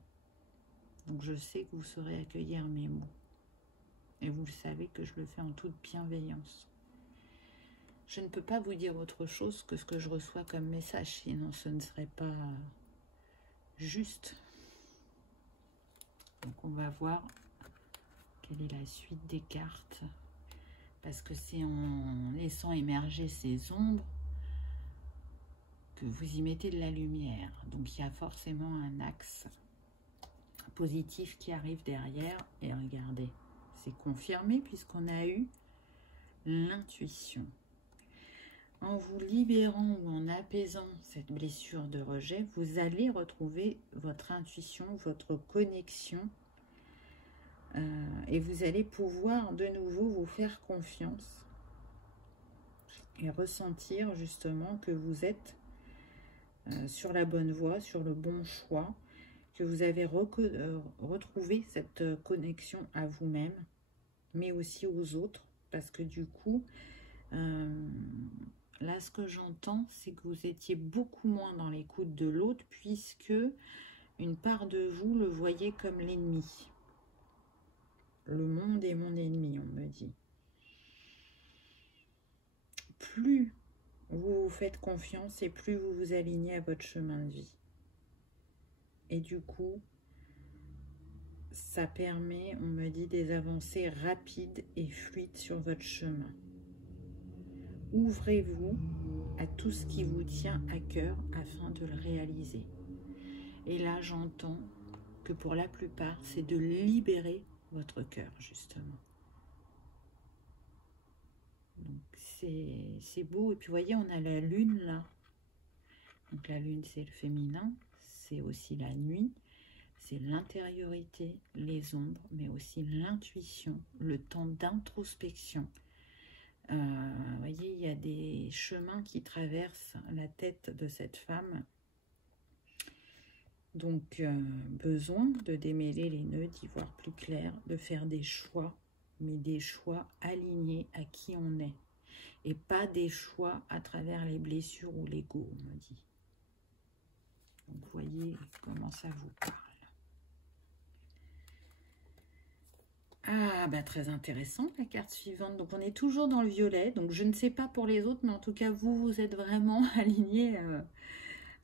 Donc je sais que vous saurez accueillir mes mots. Et vous le savez que je le fais en toute bienveillance. Je ne peux pas vous dire autre chose que ce que je reçois comme message, sinon ce ne serait pas juste. Donc on va voir quelle est la suite des cartes. Parce que c'est en laissant émerger ces ombres que vous y mettez de la lumière. Donc il y a forcément un axe positif qui arrive derrière. Et regardez, c'est confirmé puisqu'on a eu l'intuition. En vous libérant ou en apaisant cette blessure de rejet, vous allez retrouver votre intuition, votre connexion. Et vous allez pouvoir de nouveau vous faire confiance et ressentir justement que vous êtes sur la bonne voie, sur le bon choix, que vous avez retrouvé cette connexion à vous-même, mais aussi aux autres, parce que du coup, là ce que j'entends, c'est que vous étiez beaucoup moins dans l'écoute de l'autre, puisque une part de vous le voyait comme l'ennemi. Le monde est mon ennemi, on me dit. Plus vous vous faites confiance et plus vous vous alignez à votre chemin de vie. Et du coup, ça permet, on me dit, des avancées rapides et fluides sur votre chemin. Ouvrez-vous à tout ce qui vous tient à cœur afin de le réaliser. Et là, j'entends que pour la plupart, c'est de libérer votre cœur, justement. Donc, c'est beau. Et puis, vous voyez, on a la lune, là. Donc, la lune, c'est le féminin. C'est aussi la nuit. C'est l'intériorité, les ombres, mais aussi l'intuition, le temps d'introspection. Vous voyez, il y a des chemins qui traversent la tête de cette femme. Donc, besoin de démêler les nœuds, d'y voir plus clair, de faire des choix, mais des choix alignés à qui on est. Et pas des choix à travers les blessures ou l'ego, on me dit. Donc, vous voyez comment ça vous parle. Ah, bah très intéressant la carte suivante. Donc, on est toujours dans le violet. Donc, je ne sais pas pour les autres, mais en tout cas, vous êtes vraiment alignés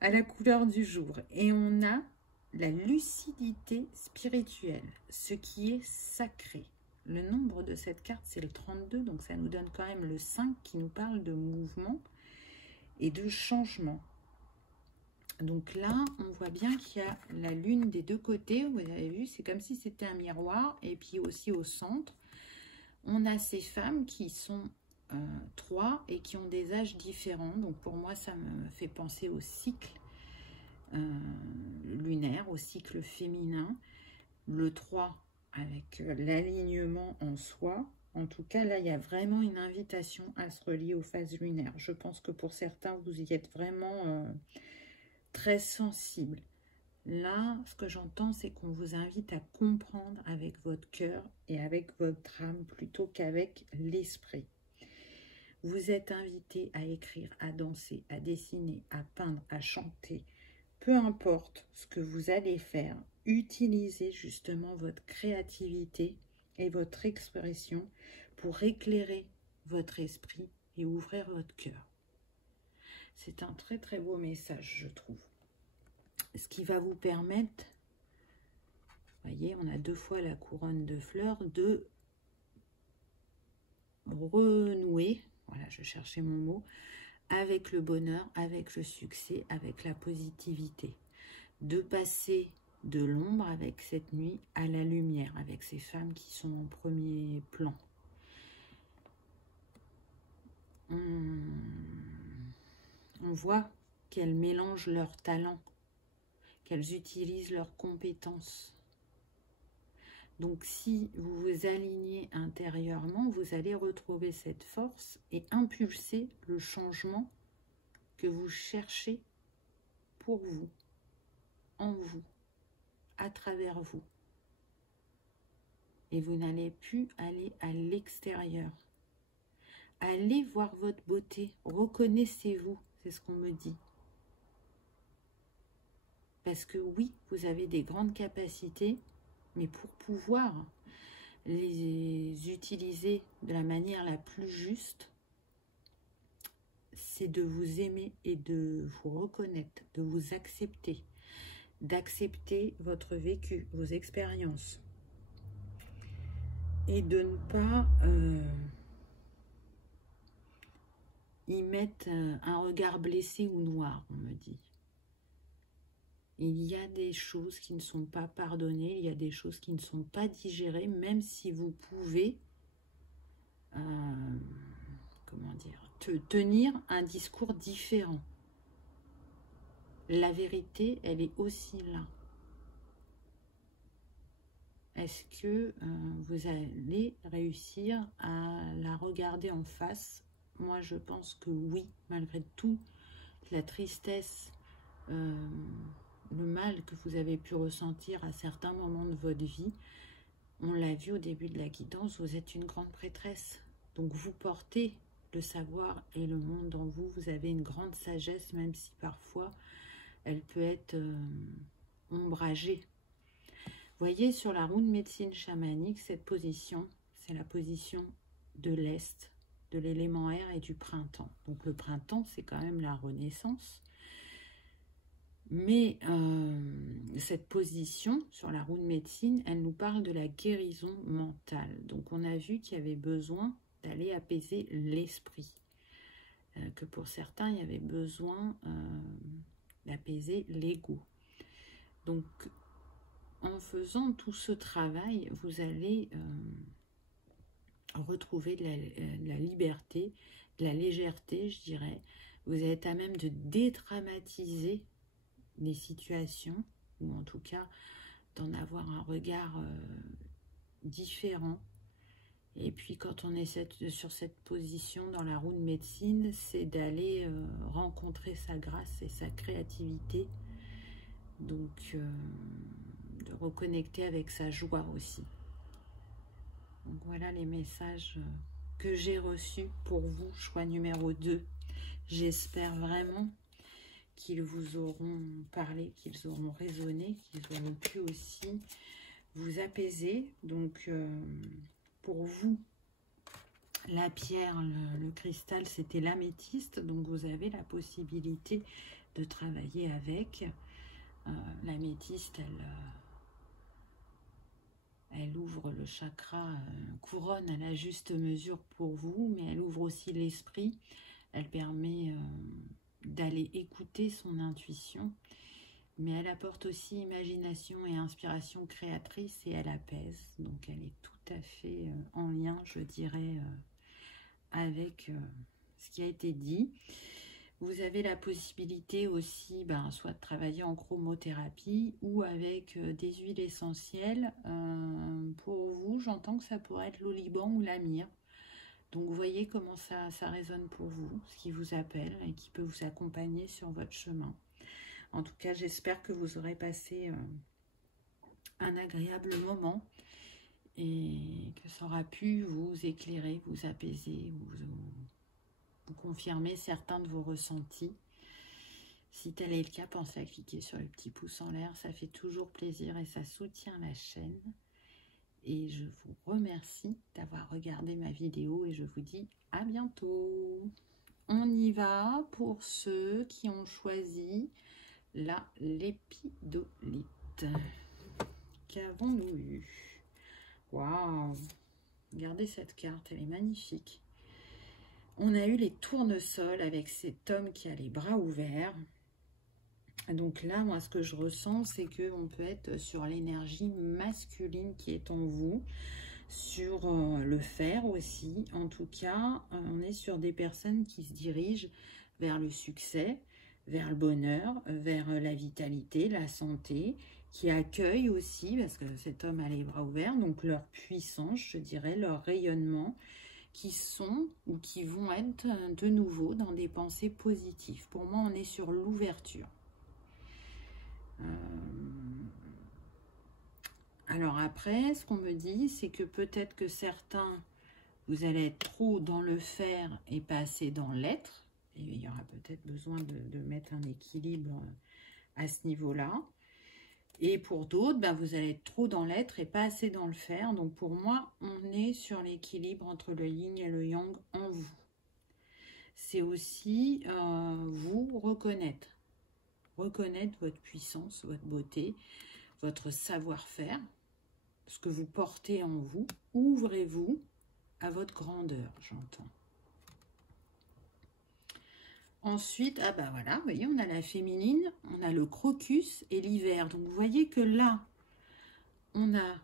à la couleur du jour. Et on a la lucidité spirituelle, ce qui est sacré. Le nombre de cette carte, c'est le 32, donc ça nous donne quand même le 5 qui nous parle de mouvement et de changement. Donc là, on voit bien qu'il y a la lune des deux côtés. Vous avez vu, c'est comme si c'était un miroir. Et puis aussi au centre, on a ces femmes qui sont 3 et qui ont des âges différents. Donc pour moi, ça me fait penser au cycle lunaire, au cycle féminin. Le 3 avec l'alignement en soi. En tout cas, là, il y a vraiment une invitation à se relier aux phases lunaires. Je pense que pour certains, vous y êtes vraiment très sensible. Là, ce que j'entends, c'est qu'on vous invite à comprendre avec votre cœur et avec votre âme plutôt qu'avec l'esprit. Vous êtes invité à écrire, à danser, à dessiner, à peindre, à chanter. Peu importe ce que vous allez faire, utilisez justement votre créativité et votre expression pour éclairer votre esprit et ouvrir votre cœur. C'est un très très beau message, je trouve. Ce qui va vous permettre, voyez, on a 2 fois la couronne de fleurs, de renouer, voilà, je cherchais mon mot, avec le bonheur, avec le succès, avec la positivité. De passer de l'ombre avec cette nuit à la lumière, avec ces femmes qui sont en premier plan. On voit qu'elles mélangent leurs talents, qu'elles utilisent leurs compétences. Donc si vous vous alignez intérieurement, vous allez retrouver cette force et impulser le changement que vous cherchez pour vous, en vous, à travers vous. Et vous n'allez plus aller à l'extérieur. Allez voir votre beauté, reconnaissez-vous, c'est ce qu'on me dit. Parce que oui, vous avez des grandes capacités, mais pour pouvoir les utiliser de la manière la plus juste, c'est de vous aimer et de vous reconnaître, de vous accepter, d'accepter votre vécu, vos expériences, et de ne pas y mettre un regard blessé ou noir, on me dit. Il y a des choses qui ne sont pas pardonnées, il y a des choses qui ne sont pas digérées, même si vous pouvez, comment dire, tenir un discours différent. La vérité, elle est aussi là. Est-ce que vous allez réussir à la regarder en face? Moi, je pense que oui, malgré tout, la tristesse, le mal que vous avez pu ressentir à certains moments de votre vie, on l'a vu au début de la guidance, vous êtes une grande prêtresse. Donc vous portez le savoir et le monde en vous, vous avez une grande sagesse, même si parfois elle peut être ombragée. Voyez sur la roue de médecine chamanique, cette position, c'est la position de l'Est, de l'élément air et du printemps. Donc le printemps, c'est quand même la renaissance. Mais cette position sur la roue de médecine, elle nous parle de la guérison mentale. Donc on a vu qu'il y avait besoin d'aller apaiser l'esprit. Que pour certains, il y avait besoin d'apaiser l'ego. Donc en faisant tout ce travail, vous allez retrouver de la liberté, de la légèreté, je dirais. Vous êtes à même de dédramatiser les situations, ou en tout cas d'en avoir un regard différent. Et puis quand on est sur cette position dans la roue de médecine, c'est d'aller rencontrer sa grâce et sa créativité, donc de reconnecter avec sa joie aussi. Donc voilà les messages que j'ai reçus pour vous, choix numéro 2. J'espère vraiment qu'ils vous auront parlé, qu'ils auront résonné, qu'ils auront pu aussi vous apaiser. Donc, pour vous, la pierre, le cristal, c'était l'améthyste. Donc, vous avez la possibilité de travailler avec. L'améthyste, elle ouvre le chakra couronne à la juste mesure pour vous, mais elle ouvre aussi l'esprit. Elle permet d'aller écouter son intuition, mais elle apporte aussi imagination et inspiration créatrice et elle apaise. Donc elle est tout à fait en lien, je dirais, avec ce qui a été dit. Vous avez la possibilité aussi, soit de travailler en chromothérapie ou avec des huiles essentielles. Pour vous, j'entends que ça pourrait être l'oliban ou la myrrhe. Donc, vous voyez comment ça résonne pour vous, ce qui vous appelle et qui peut vous accompagner sur votre chemin. En tout cas, j'espère que vous aurez passé un agréable moment et que ça aura pu vous éclairer, vous apaiser, vous confirmer certains de vos ressentis. Si tel est le cas, pensez à cliquer sur le petit pouce en l'air, ça fait toujours plaisir et ça soutient la chaîne. Et je vous remercie d'avoir regardé ma vidéo et je vous dis à bientôt. On y va pour ceux qui ont choisi la lépidolite. Qu'avons-nous eu? Waouh! Regardez cette carte, elle est magnifique. On a eu les tournesols avec cet homme qui a les bras ouverts. Donc là, moi, ce que je ressens, c'est qu'on peut être sur l'énergie masculine qui est en vous, sur le fer aussi. En tout cas, on est sur des personnes qui se dirigent vers le succès, vers le bonheur, vers la vitalité, la santé, qui accueillent aussi, parce que cet homme a les bras ouverts, donc leur puissance, je dirais, leur rayonnement, qui sont ou qui vont être de nouveau dans des pensées positives. Pour moi, on est sur l'ouverture. Alors après, ce qu'on me dit, c'est que peut-être que certains, vous allez être trop dans le faire et pas assez dans l'être. Et il y aura peut-être besoin de mettre un équilibre à ce niveau-là. Et pour d'autres, vous allez être trop dans l'être et pas assez dans le faire. Donc pour moi, on est sur l'équilibre entre le yin et le yang en vous. C'est aussi vous reconnaître. Reconnaître votre puissance, votre beauté, votre savoir-faire, ce que vous portez en vous. Ouvrez-vous à votre grandeur, j'entends. Ensuite, voilà, vous voyez, on a la féminine, on a le crocus et l'hiver. Donc, vous voyez que là, on a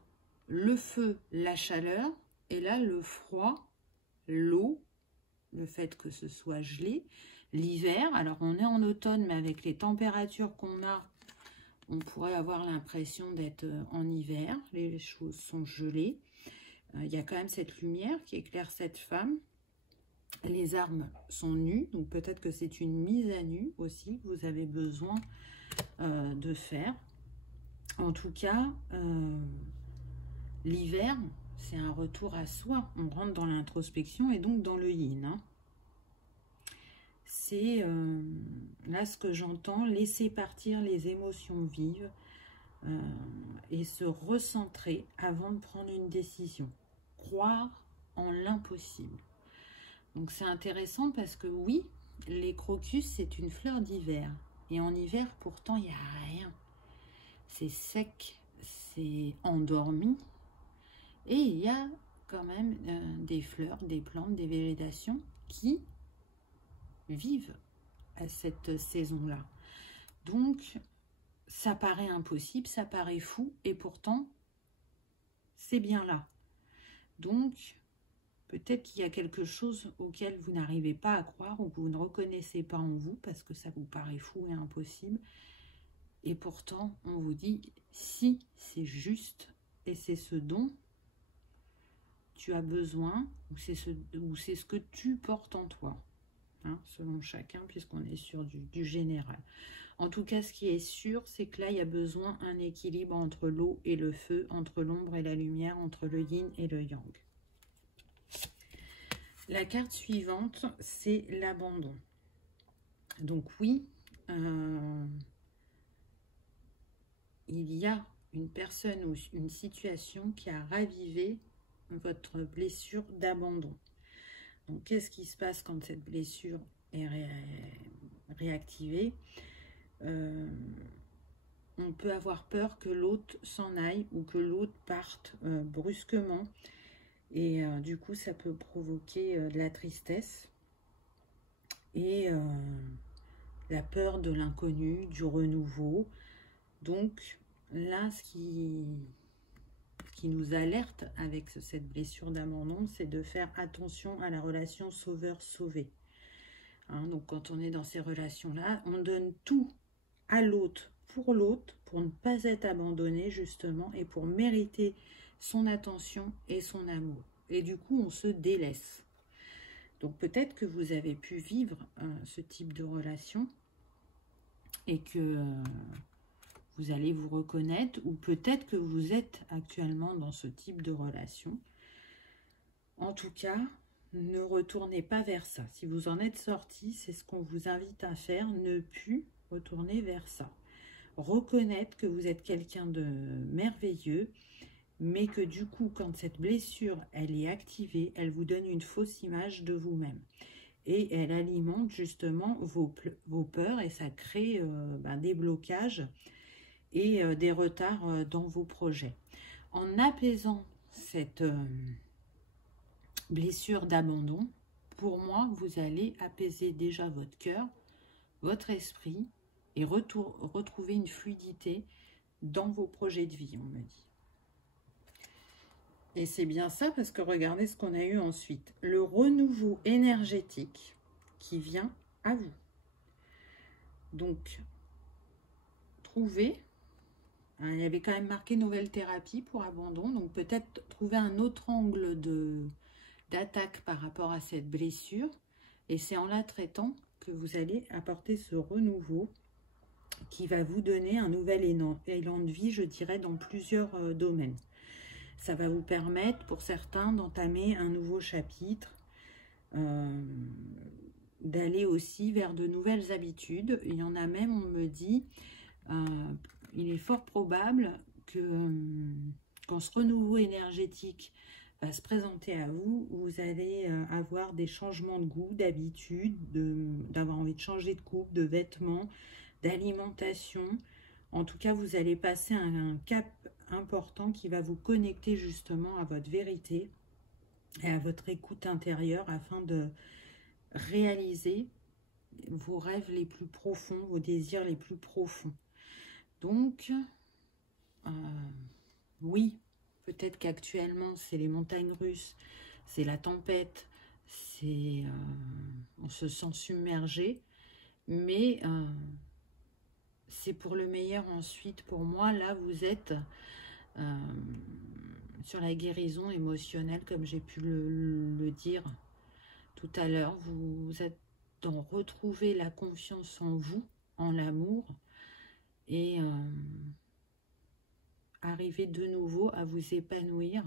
le feu, la chaleur, et là, le froid, l'eau, le fait que ce soit gelé. L'hiver, alors on est en automne, mais avec les températures qu'on a, on pourrait avoir l'impression d'être en hiver. Les choses sont gelées. Il y a quand même cette lumière qui éclaire cette femme. Les armes sont nues, donc peut-être que c'est une mise à nu aussi que vous avez besoin de faire. En tout cas, l'hiver, c'est un retour à soi. On rentre dans l'introspection et donc dans le yin. Hein. C'est là ce que j'entends, laisser partir les émotions vives et se recentrer avant de prendre une décision. Croire en l'impossible. Donc c'est intéressant parce que oui, les crocus, c'est une fleur d'hiver. Et en hiver, pourtant, il n'y a rien. C'est sec, c'est endormi. Et il y a quand même des fleurs, des plantes, des végétations qui vivent à cette saison-là. Donc, ça paraît impossible, ça paraît fou, et pourtant, c'est bien là. Donc, peut-être qu'il y a quelque chose auquel vous n'arrivez pas à croire ou que vous ne reconnaissez pas en vous parce que ça vous paraît fou et impossible. Et pourtant, on vous dit, si c'est juste et c'est ce dont tu as besoin ou c'est ce que tu portes en toi, hein, selon chacun, puisqu'on est sur du général. En tout cas, ce qui est sûr, c'est que là, il y a besoin d'un équilibre entre l'eau et le feu, entre l'ombre et la lumière, entre le yin et le yang. La carte suivante, c'est l'abandon. Donc oui, il y a une personne ou une situation qui a ravivé votre blessure d'abandon. Donc qu'est-ce qui se passe quand cette blessure est réactivée? On peut avoir peur que l'autre s'en aille ou que l'autre parte brusquement. Et du coup, ça peut provoquer de la tristesse et la peur de l'inconnu, du renouveau. Donc là, ce qui qui nous alerte avec cette blessure d'abandon, c'est de faire attention à la relation sauveur-sauvé. Hein, donc quand on est dans ces relations-là, on donne tout à l'autre, pour ne pas être abandonné justement, et pour mériter son attention et son amour. Et du coup, on se délaisse. Donc peut-être que vous avez pu vivre ce type de relation et que vous allez vous reconnaître, ou peut-être que vous êtes actuellement dans ce type de relation. En tout cas, ne retournez pas vers ça. Si vous en êtes sorti, c'est ce qu'on vous invite à faire, ne plus retourner vers ça. Reconnaître que vous êtes quelqu'un de merveilleux, mais que du coup, quand cette blessure, elle est activée, elle vous donne une fausse image de vous-même. Et elle alimente justement vos peurs, et ça crée des blocages et des retards dans vos projets. En apaisant cette blessure d'abandon, pour moi, vous allez apaiser déjà votre cœur, votre esprit, et retrouver une fluidité dans vos projets de vie, on me dit. Et c'est bien ça, parce que regardez ce qu'on a eu ensuite. Le renouveau énergétique qui vient à vous. Donc, trouvez, il y avait quand même marqué nouvelle thérapie pour abandon, donc peut-être trouver un autre angle d'attaque par rapport à cette blessure. Et c'est en la traitant que vous allez apporter ce renouveau qui va vous donner un nouvel élan de vie, je dirais, dans plusieurs domaines. Ça va vous permettre, pour certains, d'entamer un nouveau chapitre, d'aller aussi vers de nouvelles habitudes. Il y en a même, on me dit, il est fort probable que quand ce renouveau énergétique va se présenter à vous, vous allez avoir des changements de goût, d'habitude, d'avoir envie de changer de coupe, de vêtements, d'alimentation. En tout cas, vous allez passer un cap important qui va vous connecter justement à votre vérité et à votre écoute intérieure afin de réaliser vos rêves les plus profonds, vos désirs les plus profonds. Donc, oui, peut-être qu'actuellement, c'est les montagnes russes, c'est la tempête, on se sent submergé, mais c'est pour le meilleur ensuite. Pour moi, là, vous êtes sur la guérison émotionnelle, comme j'ai pu le dire tout à l'heure. Vous êtes dans retrouver la confiance en vous, en l'amour, et arriver de nouveau à vous épanouir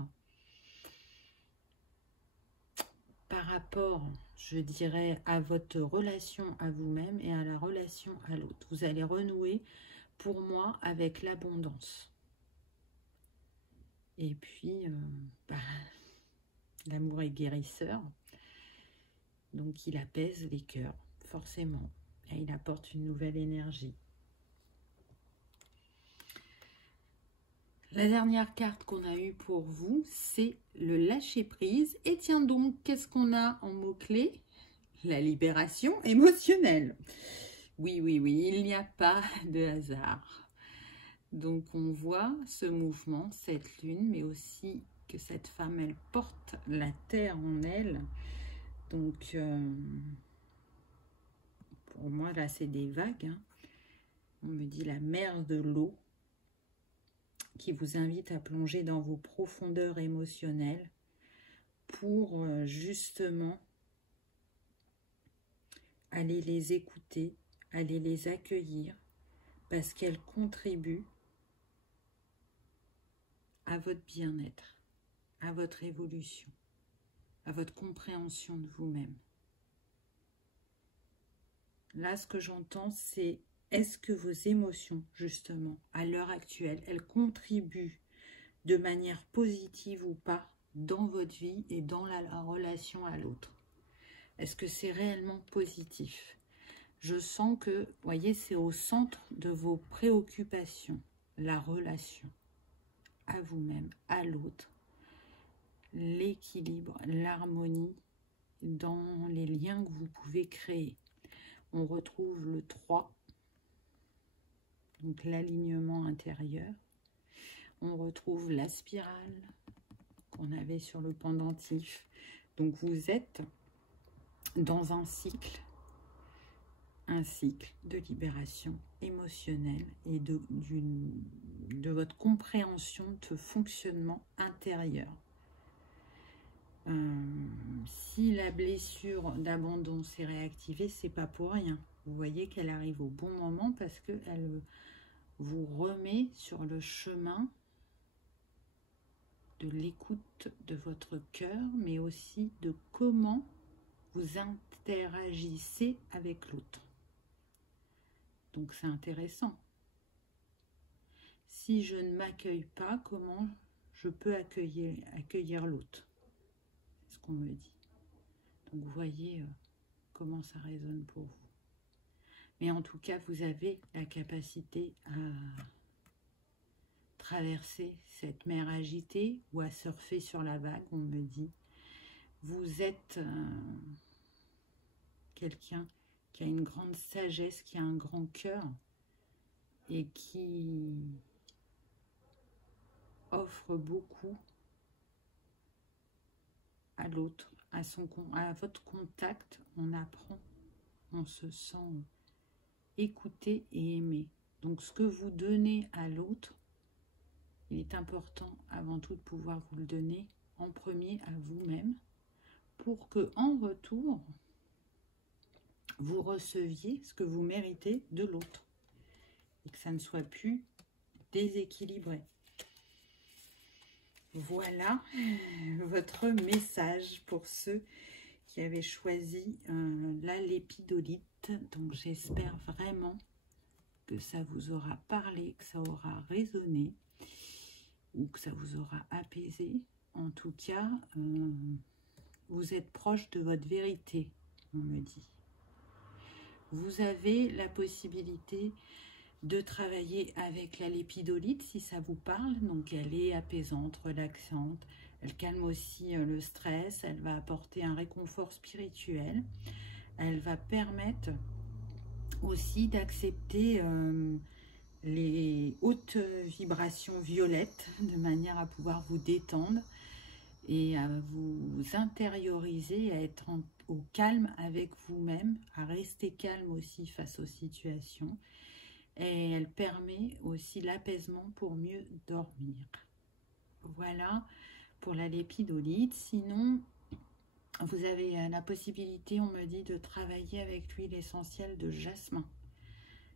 par rapport, je dirais, à votre relation à vous-même et à la relation à l'autre. Vous allez renouer, pour moi, avec l'abondance. Et puis, l'amour est guérisseur, donc il apaise les cœurs, forcément, et il apporte une nouvelle énergie. La dernière carte qu'on a eue pour vous, c'est le lâcher-prise. Et tiens donc, qu'est-ce qu'on a en mots-clés? La libération émotionnelle. Oui, oui, oui, il n'y a pas de hasard. Donc, on voit ce mouvement, cette lune, mais aussi que cette femme, elle porte la terre en elle. Donc, pour moi, là, c'est des vagues. Hein. On me dit la mer de l'eau, qui vous invite à plonger dans vos profondeurs émotionnelles pour justement aller les écouter, aller les accueillir, parce qu'elles contribuent à votre bien-être, à votre évolution, à votre compréhension de vous-même. Là, ce que j'entends, c'est: est-ce que vos émotions, justement, à l'heure actuelle, elles contribuent de manière positive ou pas dans votre vie et dans la relation à l'autre? Est-ce que c'est réellement positif? Je sens que, vous voyez, c'est au centre de vos préoccupations, la relation à vous-même, à l'autre, l'équilibre, l'harmonie dans les liens que vous pouvez créer. On retrouve le 3, donc l'alignement intérieur. on retrouve la spirale qu'on avait sur le pendentif. Donc vous êtes dans un cycle de libération émotionnelle et de votre compréhension de fonctionnement intérieur. Si la blessure d'abandon s'est réactivée, c'est pas pour rien. Vous voyez qu'elle arrive au bon moment parce qu'elle vous remet sur le chemin de l'écoute de votre cœur, mais aussi de comment vous interagissez avec l'autre. Donc c'est intéressant. Si je ne m'accueille pas, comment je peux accueillir l'autre? C'est ce qu'on me dit. Donc vous voyez comment ça résonne pour vous. Mais en tout cas, vous avez la capacité à traverser cette mer agitée ou à surfer sur la vague, on me dit. Vous êtes quelqu'un qui a une grande sagesse, qui a un grand cœur et qui offre beaucoup à l'autre, à votre contact. On apprend, on se sent écouté et aimé. Donc ce que vous donnez à l'autre, il est important avant tout de pouvoir vous le donner en premier à vous-même pour que en retour, vous receviez ce que vous méritez de l'autre et que ça ne soit plus déséquilibré. Voilà votre message pour ceux qui avaient choisi la lépidolite. Donc j'espère vraiment que ça vous aura parlé, que ça aura résonné ou que ça vous aura apaisé. En tout cas, vous êtes proche de votre vérité, on me dit. Vous avez la possibilité de travailler avec la lépidolite si ça vous parle. Donc elle est apaisante, relaxante, elle calme aussi le stress, elle va apporter un réconfort spirituel, elle va permettre aussi d'accepter les hautes vibrations violettes de manière à pouvoir vous détendre et à vous intérioriser, à être au calme avec vous-même, à rester calme aussi face aux situations. Et elle permet aussi l'apaisement pour mieux dormir. Voilà pour la lépidolite. Sinon, vous avez la possibilité, on me dit, de travailler avec l'huile essentielle de jasmin.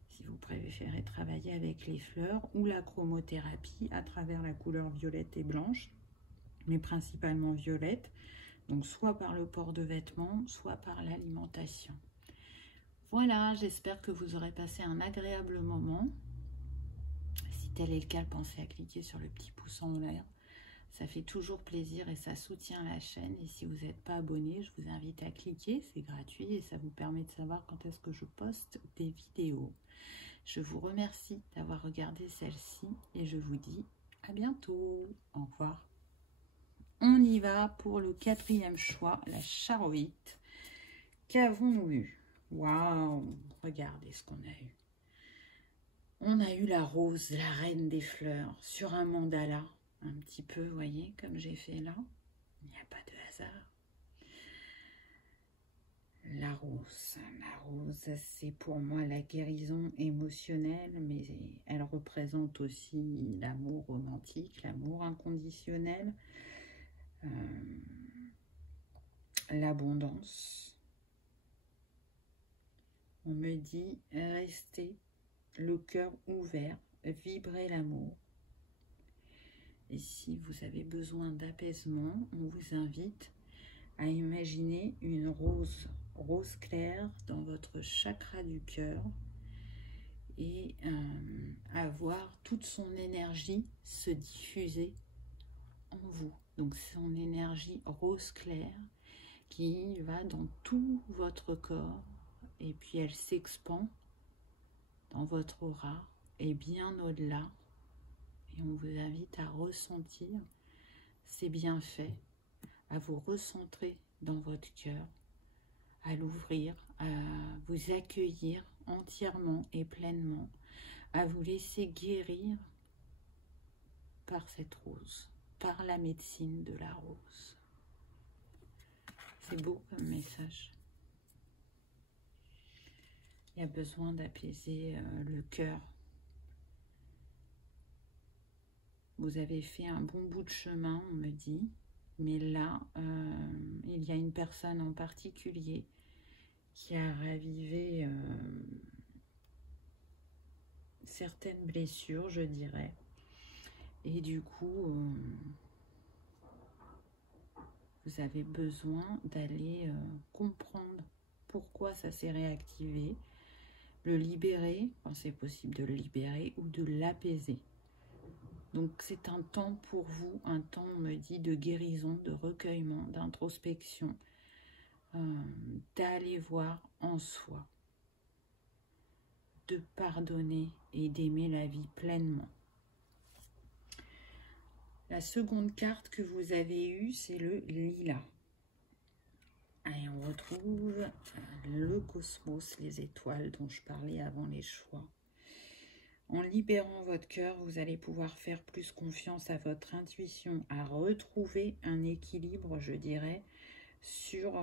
Si vous préférez travailler avec les fleurs ou la chromothérapie à travers la couleur violette et blanche, mais principalement violette. Donc soit par le port de vêtements, soit par l'alimentation. Voilà, j'espère que vous aurez passé un agréable moment. Si tel est le cas, pensez à cliquer sur le petit pouce en l'air. Ça fait toujours plaisir et ça soutient la chaîne. Et si vous n'êtes pas abonné, je vous invite à cliquer, c'est gratuit et ça vous permet de savoir quand est-ce que je poste des vidéos. Je vous remercie d'avoir regardé celle-ci et je vous dis à bientôt. Au revoir. On y va pour le 4e choix, la charoïte. Qu'avons-nous eu? Waouh, regardez ce qu'on a eu. On a eu la rose, la reine des fleurs, sur un mandala. Un petit peu, vous voyez, comme j'ai fait là. Il n'y a pas de hasard. La rose, c'est pour moi la guérison émotionnelle, mais elle représente aussi l'amour romantique, l'amour inconditionnel, l'abondance. On me dit, restez le cœur ouvert, vibrez l'amour. Et si vous avez besoin d'apaisement, on vous invite à imaginer une rose claire dans votre chakra du cœur et à voir toute son énergie se diffuser en vous. Donc son énergie rose claire qui va dans tout votre corps et puis elle s'expand dans votre aura et bien au-delà. Et on vous invite à ressentir ces bienfaits, à vous recentrer dans votre cœur, à l'ouvrir, à vous accueillir entièrement et pleinement, à vous laisser guérir par cette rose, par la médecine de la rose. C'est beau comme message. Il y a besoin d'apaiser le cœur. Vous avez fait un bon bout de chemin, on me dit. Mais là, il y a une personne en particulier qui a ravivé certaines blessures, je dirais. Et du coup, vous avez besoin d'aller comprendre pourquoi ça s'est réactivé, le libérer, quand c'est possible de le libérer, ou de l'apaiser. Donc c'est un temps pour vous, un temps, on me dit, de guérison, de recueillement, d'introspection, d'aller voir en soi, de pardonner et d'aimer la vie pleinement. La seconde carte que vous avez eue, c'est le lilas. Et on retrouve le cosmos, les étoiles dont je parlais avant les choix. En libérant votre cœur, vous allez pouvoir faire plus confiance à votre intuition, à retrouver un équilibre, je dirais, sur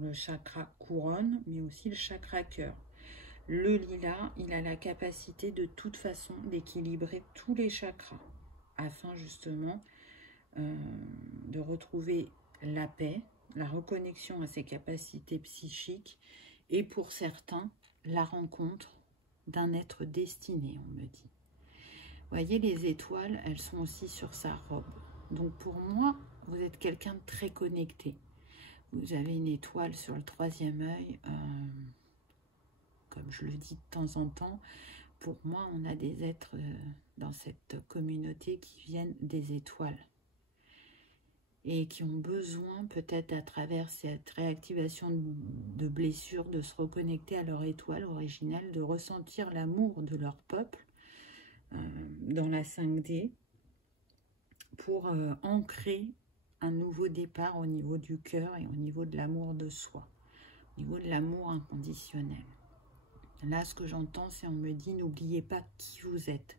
le chakra couronne, mais aussi le chakra cœur. Le lilas, il a la capacité de toute façon d'équilibrer tous les chakras, afin justement de retrouver la paix, la reconnexion à ses capacités psychiques, et pour certains, la rencontre d'un être destiné, on me dit. Vous voyez, les étoiles, elles sont aussi sur sa robe. Donc pour moi, vous êtes quelqu'un de très connecté. Vous avez une étoile sur le troisième œil, comme je le dis de temps en temps. Pour moi, on a des êtres dans cette communauté qui viennent des étoiles et qui ont besoin, peut-être à travers cette réactivation de blessures, de se reconnecter à leur étoile originelle, de ressentir l'amour de leur peuple dans la 5D pour ancrer un nouveau départ au niveau du cœur et au niveau de l'amour de soi, au niveau de l'amour inconditionnel. Là, ce que j'entends, c'est on me dit, n'oubliez pas qui vous êtes.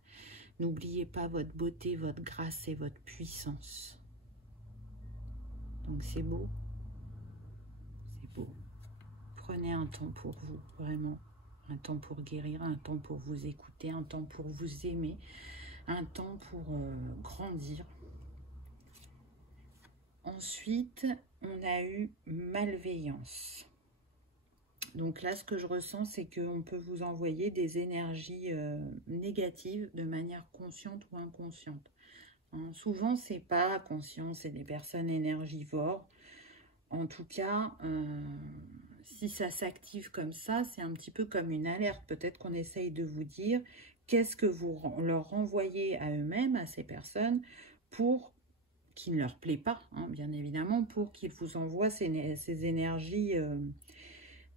N'oubliez pas votre beauté, votre grâce et votre puissance. Donc c'est beau. C'est beau. Prenez un temps pour vous, vraiment. Un temps pour guérir, un temps pour vous écouter, un temps pour vous aimer, un temps pour grandir. Ensuite, on a eu malveillance. Donc là, ce que je ressens, c'est qu'on peut vous envoyer des énergies négatives de manière consciente ou inconsciente. Hein, souvent, c'est pas conscient, c'est des personnes énergivores. En tout cas, si ça s'active comme ça, c'est un petit peu comme une alerte. Peut-être qu'on essaye de vous dire qu'est-ce que vous leur renvoyez à eux-mêmes, à ces personnes, pour qui ne leur plaît pas, hein, bien évidemment, pour qu'ils vous envoient ces énergies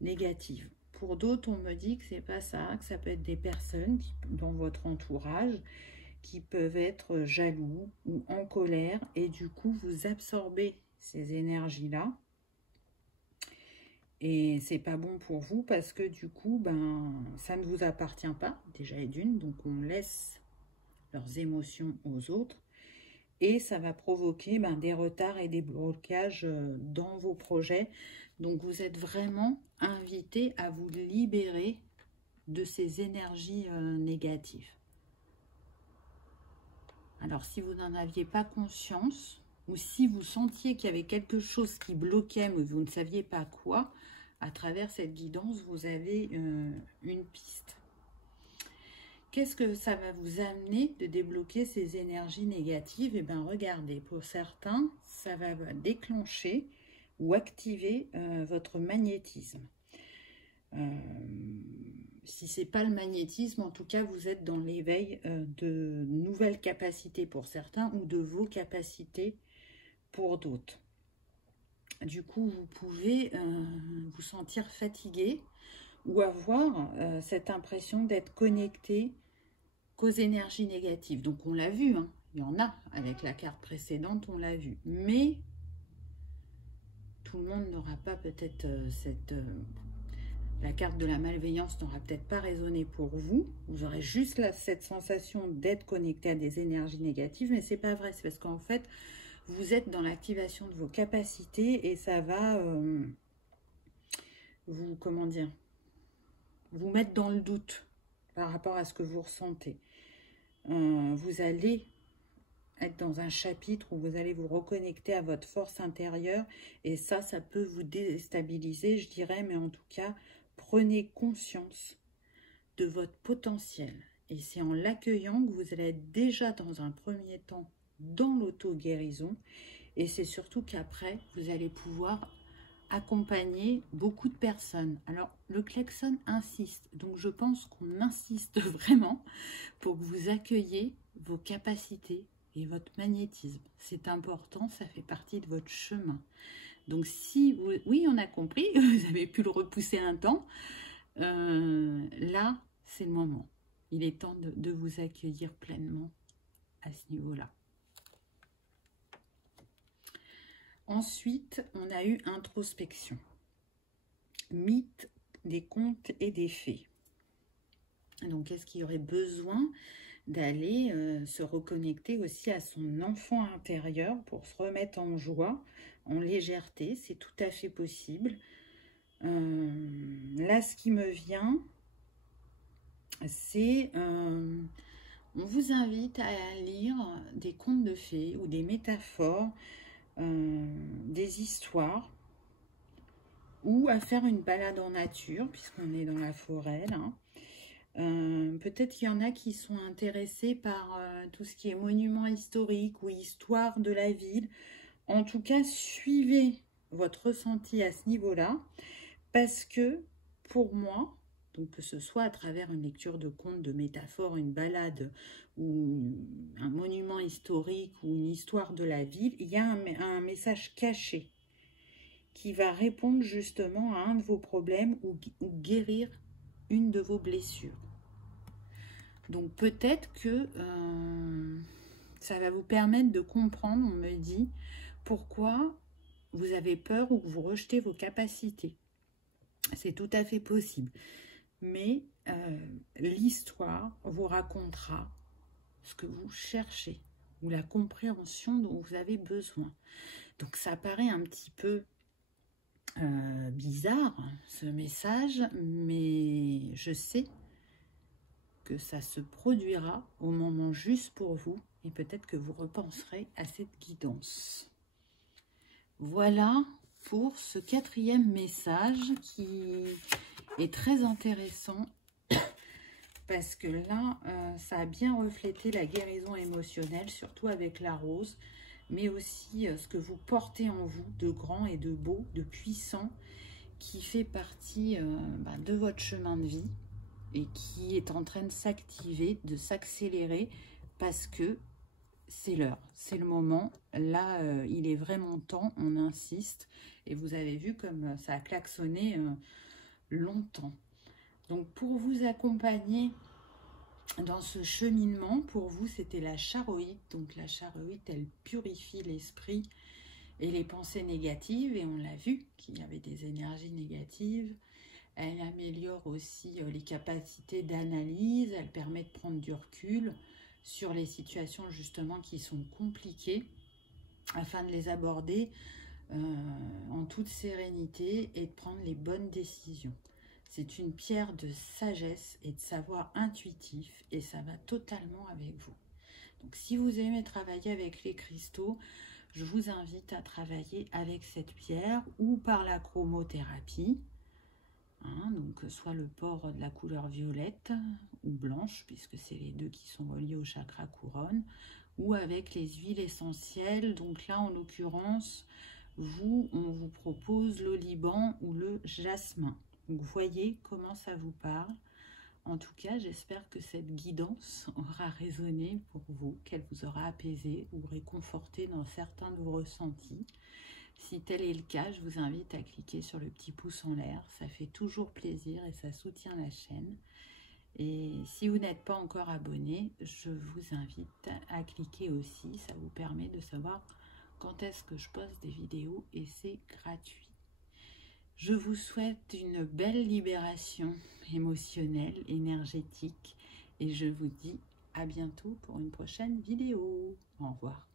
négatives. Pour d'autres, on me dit que c'est pas ça, que ça peut être des personnes dans votre entourage qui peuvent être jaloux ou en colère, et du coup, vous absorbez ces énergies-là. Et c'est pas bon pour vous parce que du coup, ça ne vous appartient pas, déjà et d'une, donc on laisse leurs émotions aux autres. Et ça va provoquer des retards et des blocages dans vos projets. Donc, vous êtes vraiment invité à vous libérer de ces énergies négatives. Alors, si vous n'en aviez pas conscience, ou si vous sentiez qu'il y avait quelque chose qui bloquait, mais vous ne saviez pas quoi, à travers cette guidance, vous avez une piste. Qu'est-ce que ça va vous amener de débloquer ces énergies négatives? Eh bien, regardez, pour certains, ça va déclencher ou activer votre magnétisme. Si ce n'est pas le magnétisme, en tout cas, vous êtes dans l'éveil de nouvelles capacités pour certains ou de vos capacités pour d'autres. Du coup, vous pouvez vous sentir fatigué ou avoir cette impression d'être connecté qu'aux énergies négatives. Donc on l'a vu, hein, il y en a, avec la carte précédente, on l'a vu. Mais tout le monde n'aura pas peut-être la carte de la malveillance n'aura peut-être pas résonné pour vous. Vous aurez juste là, cette sensation d'être connecté à des énergies négatives, mais c'est pas vrai. C'est parce qu'en fait, vous êtes dans l'activation de vos capacités et ça va vous, comment dire, vous mettre dans le doute par rapport à ce que vous ressentez. Vous allez être dans un chapitre où vous allez vous reconnecter à votre force intérieure et ça peut vous déstabiliser, je dirais, mais en tout cas, prenez conscience de votre potentiel. Et c'est en l'accueillant que vous allez être déjà dans un premier temps dans l'auto-guérison et c'est surtout qu'après, vous allez pouvoir accompagner beaucoup de personnes. Alors, le klaxon insiste, donc je pense qu'on insiste vraiment pour que vous accueilliez vos capacités et votre magnétisme. C'est important, ça fait partie de votre chemin. Donc si vous... Oui, on a compris, vous avez pu le repousser un temps. Là, c'est le moment. Il est temps de vous accueillir pleinement à ce niveau-là. Ensuite, on a eu introspection. Mythe des contes et des fées. Donc, est-ce qu'il y aurait besoin d'aller se reconnecter aussi à son enfant intérieur pour se remettre en joie, en légèreté? C'est tout à fait possible. Là, ce qui me vient, c'est... on vous invite à lire des contes de fées ou des métaphores, des histoires, ou à faire une balade en nature, puisqu'on est dans la forêt, là. Peut-être qu'il y en a qui sont intéressés par tout ce qui est monuments historiques ou histoire de la ville. En tout cas, suivez votre ressenti à ce niveau-là, parce que pour moi, donc que ce soit à travers une lecture de contes, de métaphores, une balade ou un monument historique ou une histoire de la ville, il y a un message caché qui va répondre justement à un de vos problèmes ou guérir une de vos blessures. Donc peut-être que ça va vous permettre de comprendre, on me dit, pourquoi vous avez peur ou que vous rejetez vos capacités. C'est tout à fait possible. Mais l'histoire vous racontera ce que vous cherchez ou la compréhension dont vous avez besoin. Donc ça paraît un petit peu bizarre, ce message, mais je sais que ça se produira au moment juste pour vous et peut-être que vous repenserez à cette guidance. Voilà pour ce 4e message qui est très intéressant parce que là, ça a bien reflété la guérison émotionnelle, surtout avec la rose, mais aussi ce que vous portez en vous de grand et de beau, de puissant, qui fait partie de votre chemin de vie et qui est en train de s'activer, de s'accélérer, parce que c'est l'heure, c'est le moment. Là, il est vraiment temps, on insiste, et vous avez vu comme ça a klaxonné longtemps. Donc, pour vous accompagner dans ce cheminement, pour vous, c'était la charoïte. Donc, la charoïte, elle purifie l'esprit et les pensées négatives, et on l'a vu qu'il y avait des énergies négatives. Elle améliore aussi les capacités d'analyse, elle permet de prendre du recul sur les situations justement qui sont compliquées afin de les aborder en toute sérénité et de prendre les bonnes décisions. C'est une pierre de sagesse et de savoir intuitif et ça va totalement avec vous. Donc si vous aimez travailler avec les cristaux, je vous invite à travailler avec cette pierre ou par la chromothérapie. Donc soit le port de la couleur violette ou blanche, puisque c'est les deux qui sont reliés au chakra couronne, ou avec les huiles essentielles. Donc là, en l'occurrence, on vous propose l'oliban ou le jasmin. Donc voyez comment ça vous parle. En tout cas, j'espère que cette guidance aura résonné pour vous, qu'elle vous aura apaisé ou réconforté dans certains de vos ressentis. Si tel est le cas, je vous invite à cliquer sur le petit pouce en l'air. Ça fait toujours plaisir et ça soutient la chaîne. Et si vous n'êtes pas encore abonné, je vous invite à cliquer aussi. Ça vous permet de savoir quand est-ce que je poste des vidéos et c'est gratuit. Je vous souhaite une belle libération émotionnelle, énergétique, et je vous dis à bientôt pour une prochaine vidéo. Au revoir.